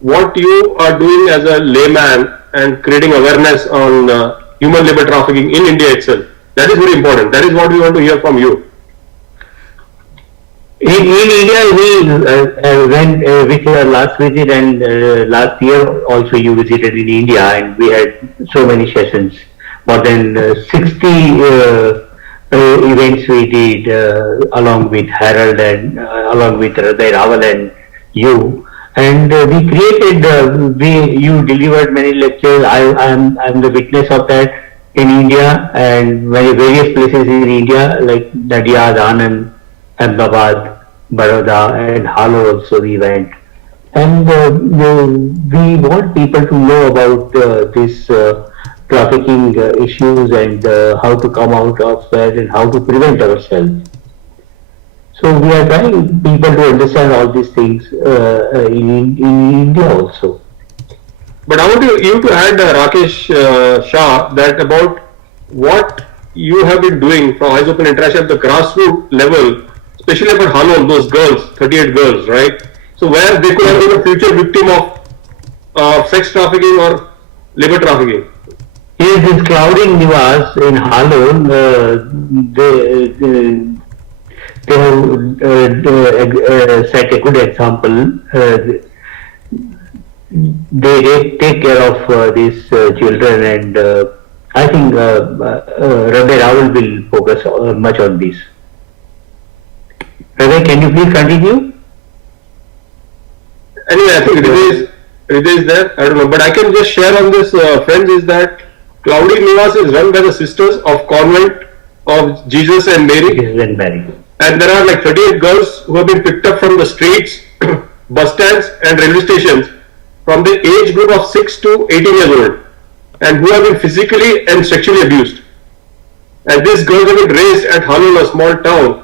what you are doing as a layman and creating awareness on human labor trafficking in India itself. That is very important. That is what we want to hear from you. In India, we went with your last visit, and last year also you visited in India, and we had so many sessions. More than 60 events we did along with Harold and along with Hriday Rawal and you. And we created, you delivered many lectures. I'm the witness of that in India and various places in India like Nadia, Anand, Ahmedabad, Baroda, and Halol also we went. And we want people to know about this trafficking issues and how to come out of that and how to prevent ourselves. So we are trying people to understand all these things in India also. But I want you to add, Rakesh Shah, that about what you have been doing from Eyes Open International at the grassroots level, especially about Halol, those girls, 38 girls, right? So where they could have been a future victim of sex trafficking or labor trafficking. Yes, this Clouding Nivas in Halol, they have set a good example. they take care of these children, and I think Rabbi Rahul will focus much on this. Rabbi, can you please continue? Anyway, I think Hriday is there. I don't know, but I can just share on this, friends, is that Cloudy Nivas is run by the Sisters of Convent of Jesus and Mary. Jesus and Mary. And there are like 38 girls who have been picked up from the streets, bus stands and railway stations from the age group of 6 to 18 years old, and who have been physically and sexually abused. And these girls have been raised at Halol, a small town.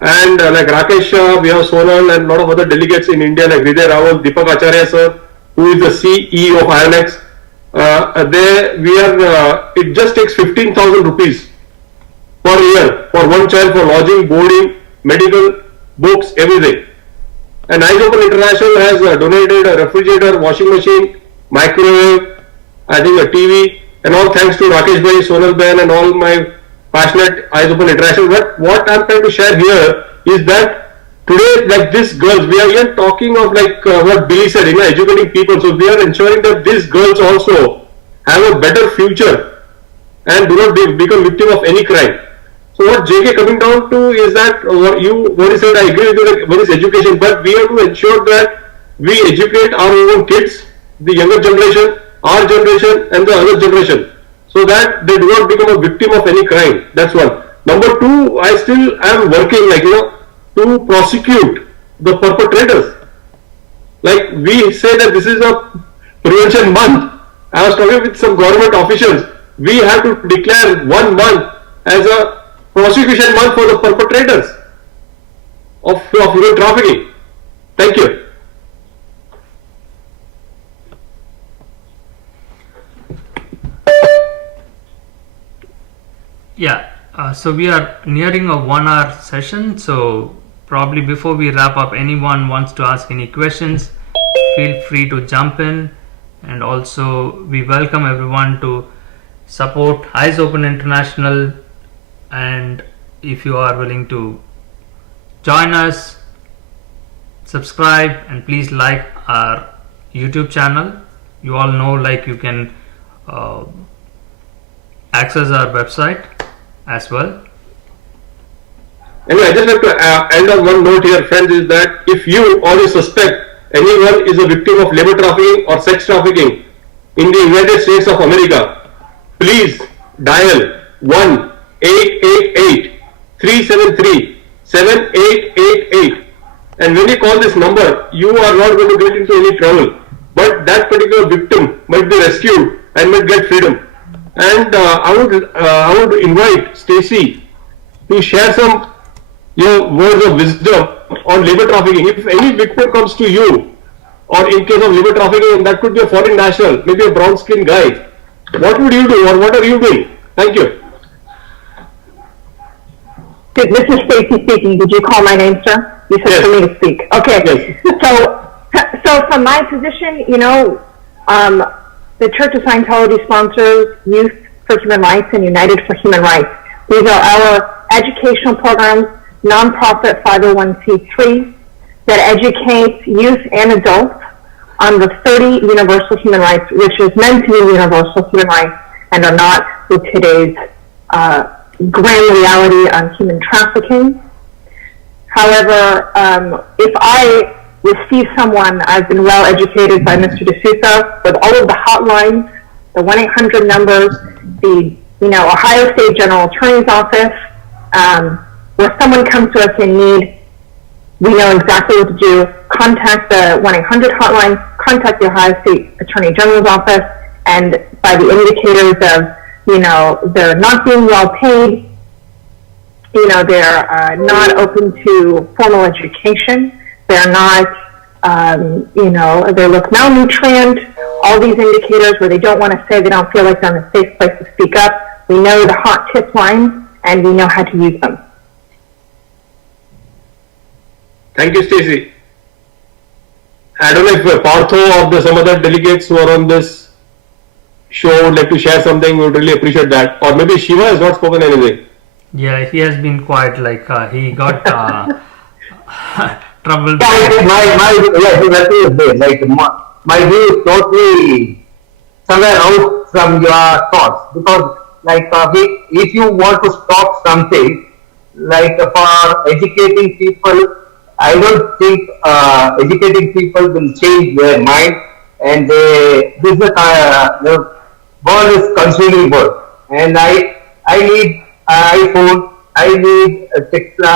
And like Rakesh Shah, we have Sonal and a lot of other delegates in India like Hriday Rahul, Deepak Acharya sir, who is the CEO of INX. It just takes 15,000 rupees per year for one child for lodging, boarding, medical, books, everything. And Eyes Open International has donated a refrigerator, washing machine, microwave, I think a TV, and all thanks to Rakesh Bhai, Sonal Ben, and all my passionate Eyes Open International. But what I'm trying to share here is that today, like these girls, we are even talking of like what Billy said, educating people. So we are ensuring that these girls also have a better future and do not become victim of any crime. So what JK coming down to is that what you said, I agree with you, like one is education, but we have to ensure that we educate our own kids, the younger generation, our generation and the other generation, so that they do not become a victim of any crime. That's one. Number two, I still am working to prosecute the perpetrators. Like we say that this is a prevention month. I was talking with some government officials. We have to declare 1 month as a prosecution month for the perpetrators of human trafficking. Thank you. Yeah, so we are nearing a 1 hour session, so probably before we wrap up, anyone wants to ask any questions, feel free to jump in. And also we welcome everyone to support Eyes Open International, and if you are willing to join us, subscribe and please like our YouTube channel. You all know, like, you can access our website as well. Anyway, I just have to end on one note here, friends, is that if you or you suspect anyone is a victim of labor trafficking or sex trafficking in the United States of America, please dial 1-888-373-7888, and when you call this number, you are not going to get into any trouble, but that particular victim might be rescued and might get freedom. And I would invite Stacy to share some words of wisdom on labor trafficking. If any victim comes to you, or in case of labor trafficking, that could be a foreign national, maybe a brown skinned guy, what would you do, or what are you doing? Thank you. This is Stacy speaking. Did you call my name, sir? You said Yes. for me to speak. Okay. Yes. So from my position, the Church of Scientology sponsors Youth for Human Rights and United for Human Rights. These are our educational programs, nonprofit 501c3 that educates youth and adults on the 30 universal human rights, which is meant to be universal human rights and are not with today's grand reality on human trafficking. However, if I receive someone, I've been well educated by Mr. D'Souza with all of the hotlines, the 1-800 numbers, the Ohio State General Attorney's Office, where someone comes to us in need, we know exactly what to do. Contact the 1-800 hotline, contact the Ohio State Attorney General's office, and by the indicators of, they're not being well paid, they're not open to formal education, they're not, they look malnutrient, all these indicators where they don't want to say, they don't feel like they're in a safe place to speak up. We know the hot tip lines, and we know how to use them. Thank you, Stacy. I don't know if Partho or some other delegates who are on this show would like to share something. We would really appreciate that. Or maybe Shiva has not spoken anything. Yeah, he has been quiet, like he got trouble. My my view is totally somewhere out from your thoughts, because if you want to stop something, for educating people, I don't think educating people will change their mind, and this is the world is consuming world, and I need an iPhone, I need a Tesla,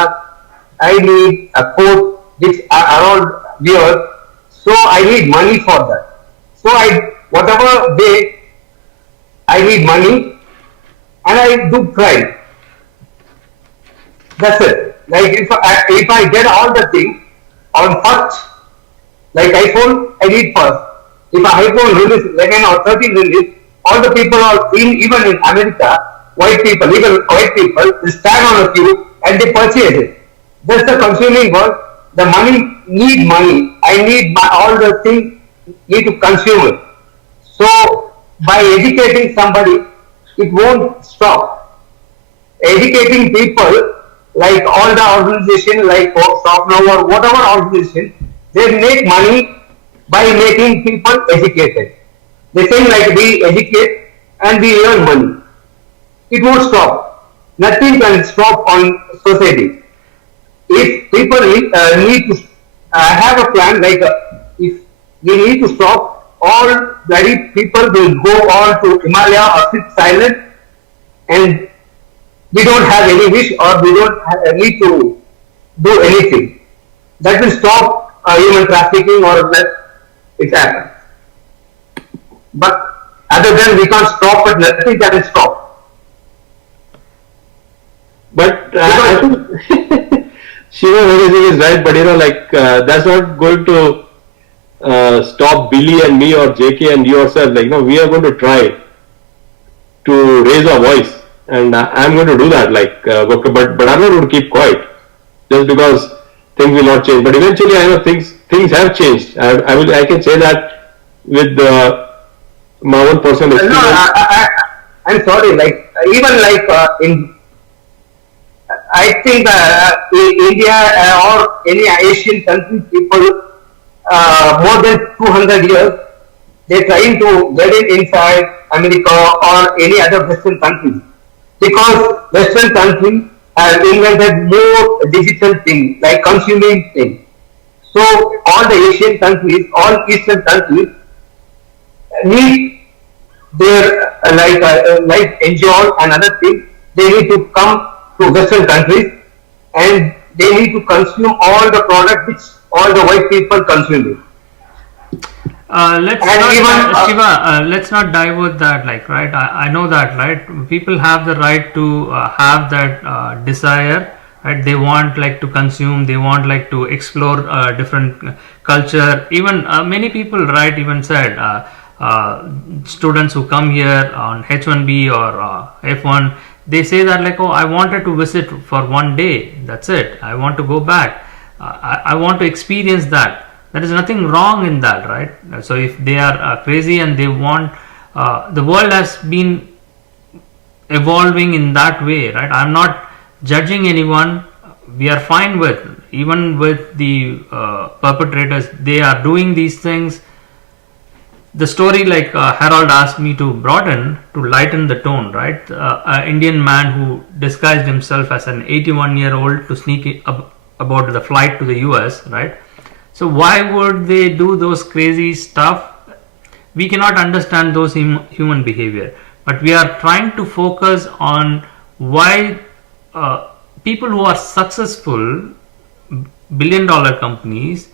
I need a coat which are around the earth, so I need money for that. So whatever way, I need money, and I do crime. That's it. If I get all the things on first, like iPhone, I need first. If iPhone release 11 or 13 release, all the people are even in America, even white people, they stand on a queue and they purchase it. That's the consuming world. The need money. I need all the things need to consume it. So by educating somebody, it won't stop. Educating people, like all the organization, like Stop Now or whatever organization, they make money by making people educated. They say like we educate and we earn money. It won't stop. Nothing can stop on society. If people need to have a plan, if we need to stop, all bloody people will go on to Himalaya or sit silent, and we don't have any wish or we don't need to do anything. That will stop human trafficking or let it happen. But other than we can't stop it, nothing can stop. But I think Shiva, what you saying is right, but that's not going to stop Billy and me or JK and yourself. We are going to try to raise our voice, and I'm going to do that. But I'm not going to keep quiet just because things will not change. But eventually, I know things have changed. I can say that with my own personal experience. No, I'm sorry. I think India or any Asian country, people more than 200 years, they're trying to get it inside America or any other Western countries, because Western countries have invented more digital things like consuming things. So all the Asian countries, all Eastern countries need their like enjoy and other things. They need to come to Western countries and they need to consume all the product which all the white people consume. Let's not divert that, right? I know that, right? People have the right to have that desire, right? They want to consume, they want to explore different culture. Even many people, right, even said students who come here on H1B or F1, they say that oh, I wanted to visit for one day, that's it, I want to go back, I want to experience that. There is nothing wrong in that, right? So if they are crazy and they want, the world has been evolving in that way, right? I'm not judging anyone. We are fine with, even with the perpetrators, they are doing these things. The story, Harold asked me to broaden, to lighten the tone, right? An Indian man who disguised himself as an 81-year-old to sneak aboard the flight to the US, right? So why would they do those crazy stuff? We cannot understand those human behavior, but we are trying to focus on why people who are successful, billion-dollar companies,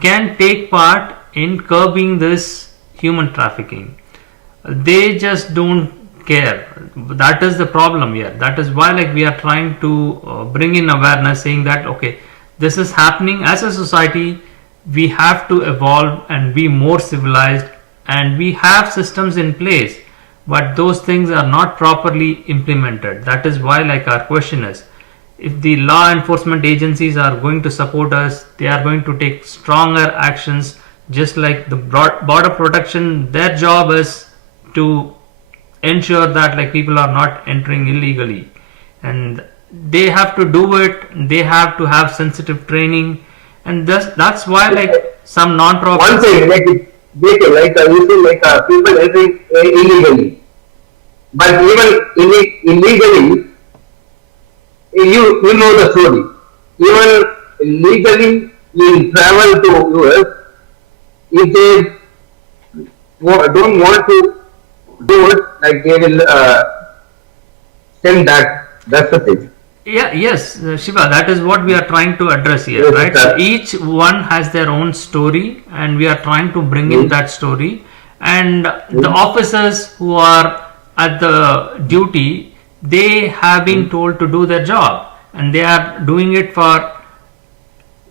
can take part in curbing this human trafficking. They just don't care. That is the problem here. That is why we are trying to bring in awareness, saying that okay, this is happening. As a society, we have to evolve and be more civilized, and we have systems in place, but those things are not properly implemented. That is why our question is, if the law enforcement agencies are going to support us, they are going to take stronger actions. Just like the border protection, their job is to ensure that people are not entering illegally, and they have to do it. They have to have sensitive training, and that's why some non-profits. One thing, like you see, people entering illegally. But even illegally, you know the story. Even legally, you travel to US, if they don't want to do it, like they will send that. That's the thing. Yeah, yes, Shiva, that is what we are trying to address here, Yes, right? sir. So each one has their own story, and we are trying to bring in that story. And the officers who are at the duty, they have been told to do their job, and they are doing it for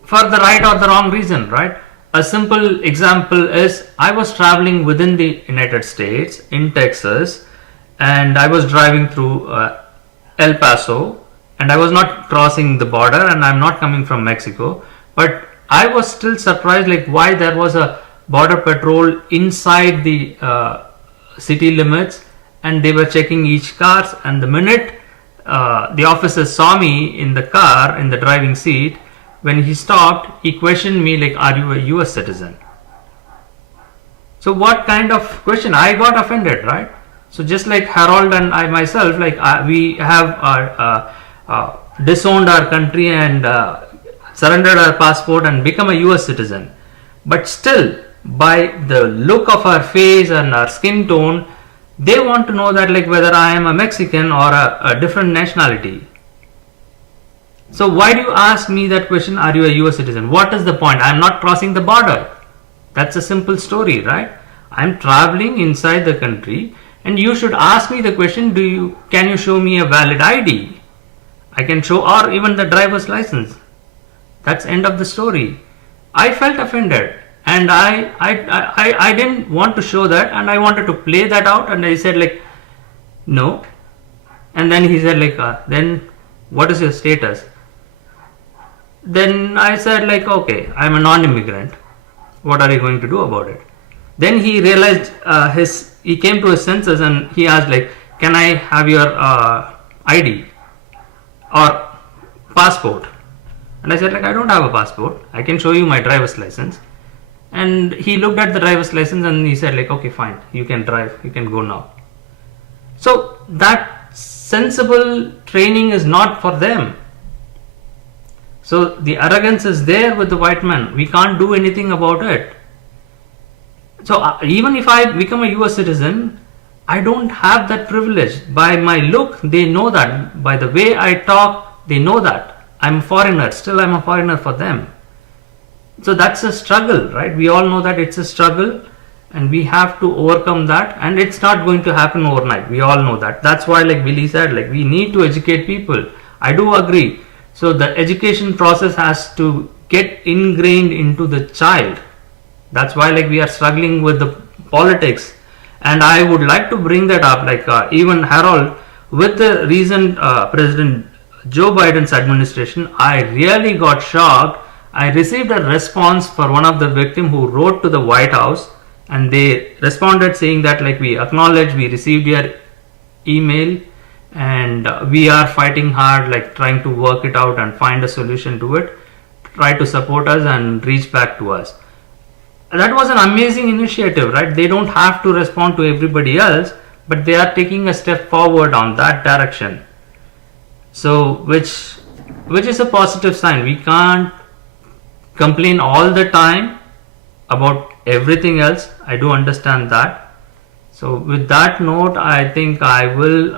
the right or the wrong reason, right? A simple example is I was traveling within the United States in Texas, and I was driving through El Paso, and I was not crossing the border, and I'm not coming from Mexico, but I was still surprised like why there was a border patrol inside the city limits, and they were checking each cars, and the minute the officer saw me in the car in the driving seat, when he stopped, he questioned me like, are you a US citizen? So what kind of question? I got offended, right? So just like Harold and I myself, like we have disowned our country and surrendered our passport and become a US citizen. But still, by the look of our face and our skin tone, they want to know that like whether I am a Mexican or a different nationality. So why do you ask me that question, are you a US citizen? What is the point? I am not crossing the border. That's a simple story, right? I am traveling inside the country, and you should ask me the question, can you show me a valid ID? I can show, or even the driver's license. That's end of the story. I felt offended, and I didn't want to show that, and I wanted to play that out, and I said like, no. And then he said like, then what is your status? Then I said like, okay, I'm a non-immigrant. What are you going to do about it? Then he realized he came to his senses, and he asked like, can I have your ID or passport? And I said like, I don't have a passport. I can show you my driver's license. And he looked at the driver's license and he said like, okay, fine, you can drive, you can go now. So that sensible training is not for them. So the arrogance is there with the white man. We can't do anything about it. So even if I become a US citizen, I don't have that privilege. By my look, they know that. By the way I talk, they know that. I'm a foreigner. Still, I'm a foreigner for them. So that's a struggle, right? We all know that it's a struggle, and we have to overcome that, and it's not going to happen overnight. We all know that. That's why, like Billy said, like we need to educate people. I do agree. So the education process has to get ingrained into the child. That's why like we are struggling with the politics, and I would like to bring that up, like even Harold, with the recent President Joe Biden's administration, I really got shocked. I received a response for one of the victims who wrote to the White House, and they responded saying that like, we acknowledge, we received your email, and we are fighting hard, like trying to work it out and find a solution to it. Try to support us and reach back to us. That was an amazing initiative, right? They don't have to respond to everybody else, but they are taking a step forward on that direction. So which is a positive sign. We can't complain all the time about everything else. I do understand that. So with that note, I think I will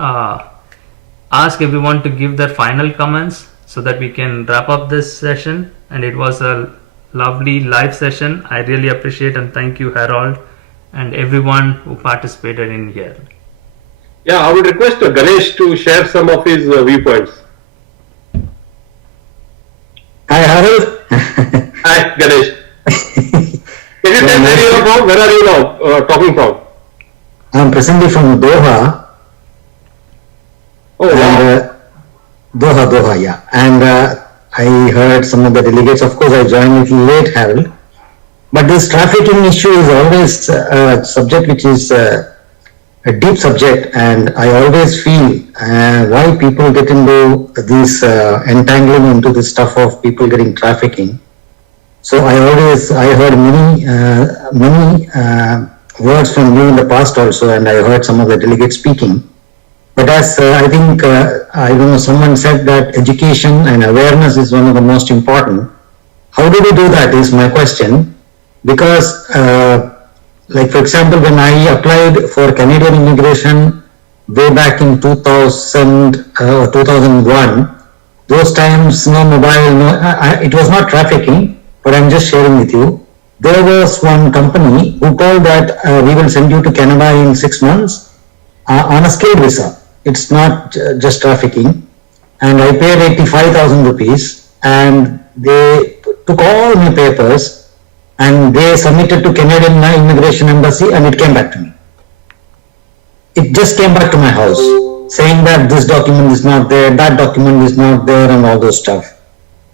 ask everyone to give their final comments so that we can wrap up this session. And it was a lovely live session. I really appreciate and thank you, Harold, and everyone who participated in here. Yeah, I would request Ganesh to share some of his viewpoints. Hi, Harold. Hi, Ganesh. Can you tell me where you are from? Where are you now talking from? I'm presently from Doha. Oh, And wow. Doha, yeah. And I heard some of the delegates. Of course, I joined a little late, Harold. But this trafficking issue is always a subject which is a deep subject, and I always feel why people get into this entangling into this stuff of people getting trafficking. So I heard many words from you in the past also, and I heard some of the delegates speaking. But as I think, I don't know, someone said that education and awareness is one of the most important. How do we do that is my question. Because, like for example, when I applied for Canadian immigration way back in 2000 or 2001, those times no mobile, it was not trafficking, but I'm just sharing with you. There was one company who told that we will send you to Canada in 6 months on a skilled visa. It's not just trafficking. And I paid 85,000 rupees and they took all my papers and they submitted to Canadian Immigration Embassy and it came back to me. It just came back to my house saying that this document is not there, that document is not there and all those stuff.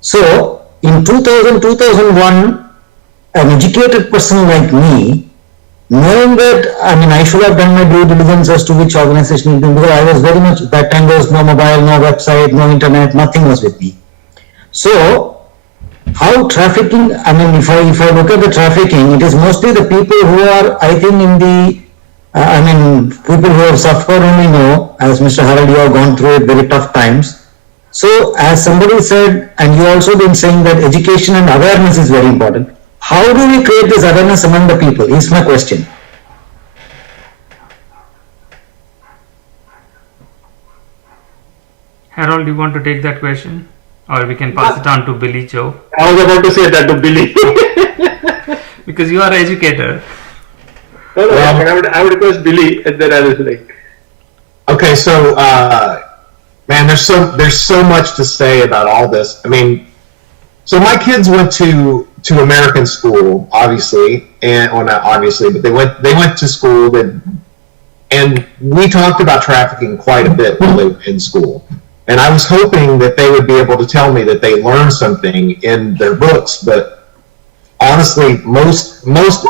So in 2001, an educated person like me, knowing that, I should have done my due diligence as to which organization it is, because I was very much, that time there was no mobile, no website, no internet, nothing was with me. So, how trafficking, if I look at the trafficking, it is mostly the people who are, I think in the, people who have suffered only know, as Mr. Harold, you have gone through it very tough times. So, as somebody said, and you also been saying that education and awareness is very important. How do we create this awareness among the people is my question. Harold, do you want to take that question? Or we can pass it on to Billy Joe? I was about to say that to Billy. Because you are an educator. No, I would request Billy and then I was like. Okay, so, man, there's so much to say about all this. So my kids went to American school, obviously, not obviously, but they went to school, and we talked about trafficking quite a bit while they were in school. And I was hoping that they would be able to tell me that they learned something in their books, but honestly, most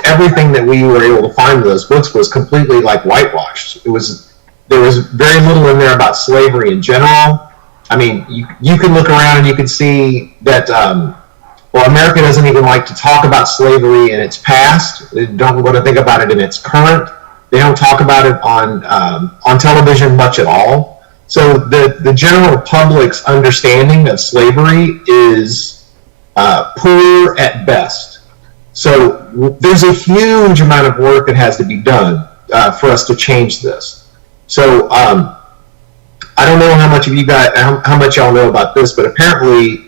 everything that we were able to find in those books was completely like whitewashed. There was very little in there about slavery in general. You can look around and you can see that, America doesn't even like to talk about slavery in its past. They don't want to think about it in its current. They don't talk about it on television much at all. So the general public's understanding of slavery is poor at best. So there's a huge amount of work that has to be done for us to change this. So I don't know how much of you guys, how much y'all know about this, but apparently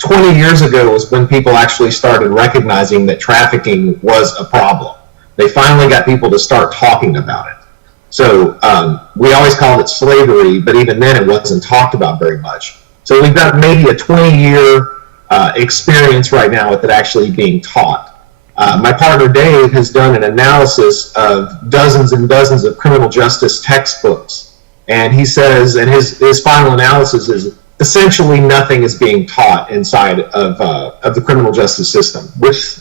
20 years ago was when people actually started recognizing that trafficking was a problem. They finally got people to start talking about it. So we always called it slavery, but even then it wasn't talked about very much. So we've got maybe a 20-year experience right now with it actually being taught. My partner Dave has done an analysis of dozens and dozens of criminal justice textbooks. And he says, and his final analysis is essentially nothing is being taught inside of the criminal justice system, which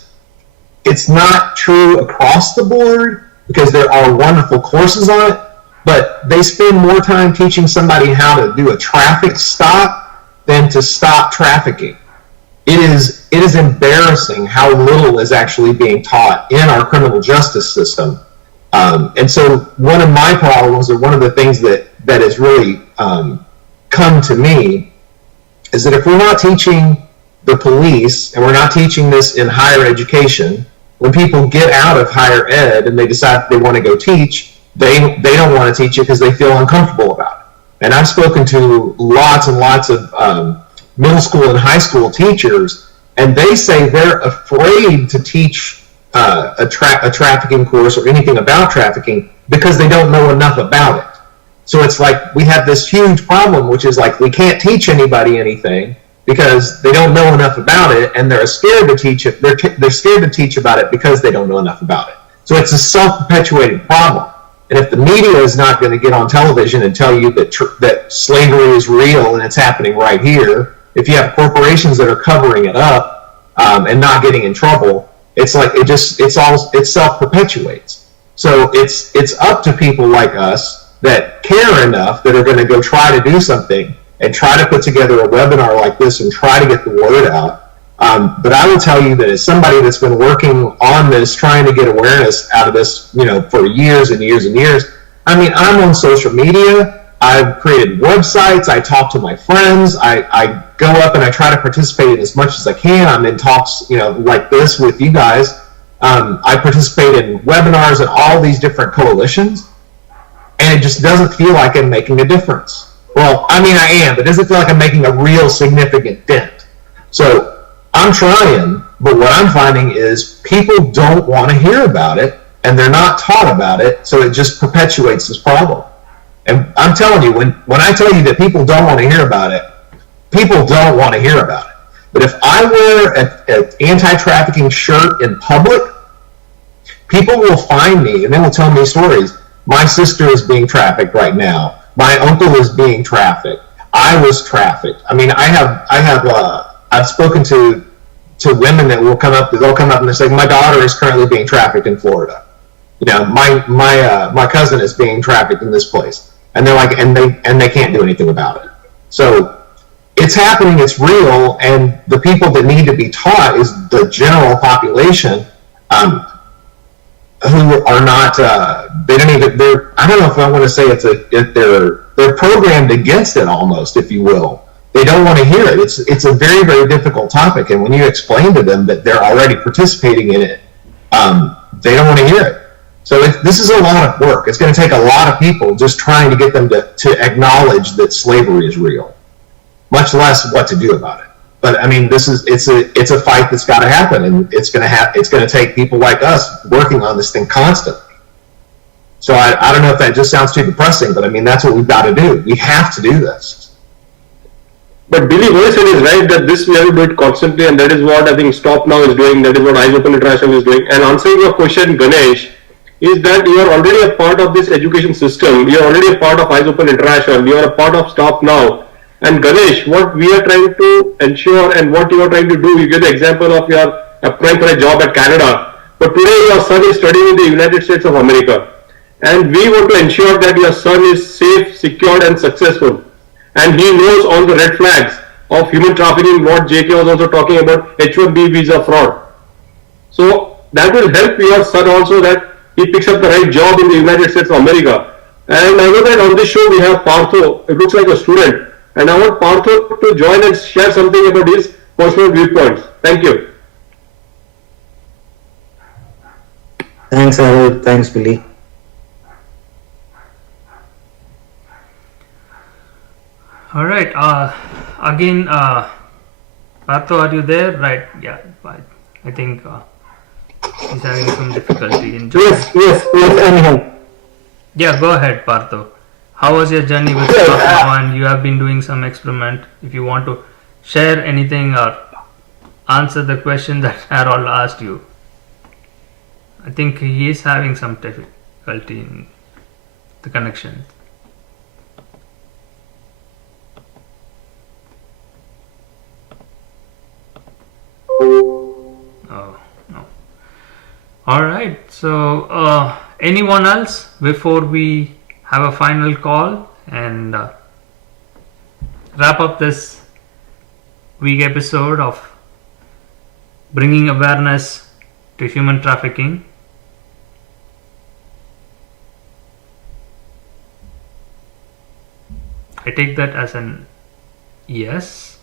it's not true across the board because there are wonderful courses on it, but they spend more time teaching somebody how to do a traffic stop than to stop trafficking. It is embarrassing how little is actually being taught in our criminal justice system. And so one of my problems, or one of the things that has really come to me, is that if we're not teaching the police, and we're not teaching this in higher education, when people get out of higher ed and they decide they want to go teach, they don't want to teach it because they feel uncomfortable about it. And I've spoken to lots and lots of middle school and high school teachers, and they say they're afraid to teach a trafficking course or anything about trafficking because they don't know enough about it. So it's like we have this huge problem, which is like we can't teach anybody anything because they don't know enough about it, and they're scared to teach it. They're scared to teach about it because they don't know enough about it. So it's a self-perpetuating problem. And if the media is not going to get on television and tell you that slavery is real and it's happening right here, if you have corporations that are covering it up and not getting in trouble, it's like it self-perpetuates. So it's up to people like us that care enough that are going to go try to do something and try to put together a webinar like this and try to get the word out. But I will tell you that as somebody that's been working on this, trying to get awareness out of this, for years and years and years, I mean, I'm on social media. I've created websites. I talk to my friends. I go up and I try to participate in as much as I can. I'm in talks, like this with you guys. I participate in webinars and all these different coalitions, and it just doesn't feel like I'm making a difference. Well, I mean, I am, but it doesn't feel like I'm making a real significant dent. So I'm trying, but what I'm finding is people don't want to hear about it, and they're not taught about it, so it just perpetuates this problem. And I'm telling you, when I tell you that people don't want to hear about it, people don't want to hear about it. But if I wear an anti-trafficking shirt in public, people will find me and they will tell me stories. My sister is being trafficked right now. My uncle is being trafficked. I was trafficked. I mean, I've spoken to women that will come up. They'll come up and they say, my daughter is currently being trafficked in Florida. My cousin is being trafficked in this place, and they're like, and they can't do anything about it. So it's happening. It's real, and the people that need to be taught is the general population, who are not. They don't even. I don't know if I want to say if they're programmed against it almost, if you will. They don't want to hear it. It's a very, very difficult topic, and when you explain to them that they're already participating in it, they don't want to hear it. So this is a lot of work. It's going to take a lot of people just trying to get them to acknowledge that slavery is real, much less what to do about it. But I mean, it's a fight that's got to happen, and it's going to take people like us working on this thing constantly. So I don't know if that just sounds too depressing, but I mean, that's what we've got to do. We have to do this. But Billy, what I said is right, that this we have to do it constantly, and that is what I think Stop Now is doing, that is what Eyes Open International is doing. And answering your question, Ganesh, is that you are already a part of this education system, you are already a part of Eyes Open International, you are a part of Stop Now. And Ganesh, what we are trying to ensure and what you are trying to do, you give the example of your applying for a job at Canada, but today your son is studying in the United States of America. And we want to ensure that your son is safe, secured and successful. And he knows all the red flags of human trafficking, what JK was also talking about, H-1B visa fraud. So that will help your son also, that he picks up the right job in the United States of America. And I know that on this show we have Partho, it looks like a student. And I want Partho to join and share something about his personal viewpoints. Thank you. Thanks, Harold. Thanks, Billy. All right. Again, Partho, are you there? Right. Yeah. I think he's having some difficulty in joining. Yes, anyhow. Yeah, go ahead, Partho. How was your journey with Stop Now? And you have been doing some experiment. If you want to share anything or answer the question that Harold asked you. I think he is having some difficulty in the connection. Oh, no. Alright, so anyone else before we have a final call and wrap up this week episode of bringing awareness to human trafficking? I take that as an yes.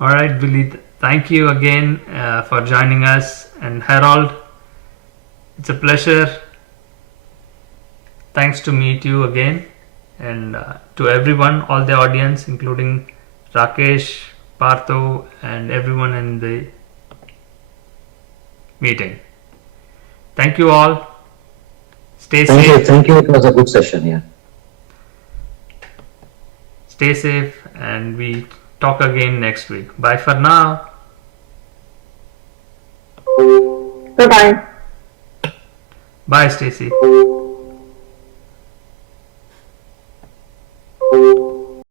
Alright, Billy, thank you again for joining us, and Harold, it's a pleasure. Thanks to meet you again, and to everyone, all the audience, including Rakesh, Partho, and everyone in the meeting. Thank you all. Stay safe. Thank you. It was a good session. Yeah. Stay safe, and we talk again next week. Bye for now. Bye-bye. Bye, Stacy.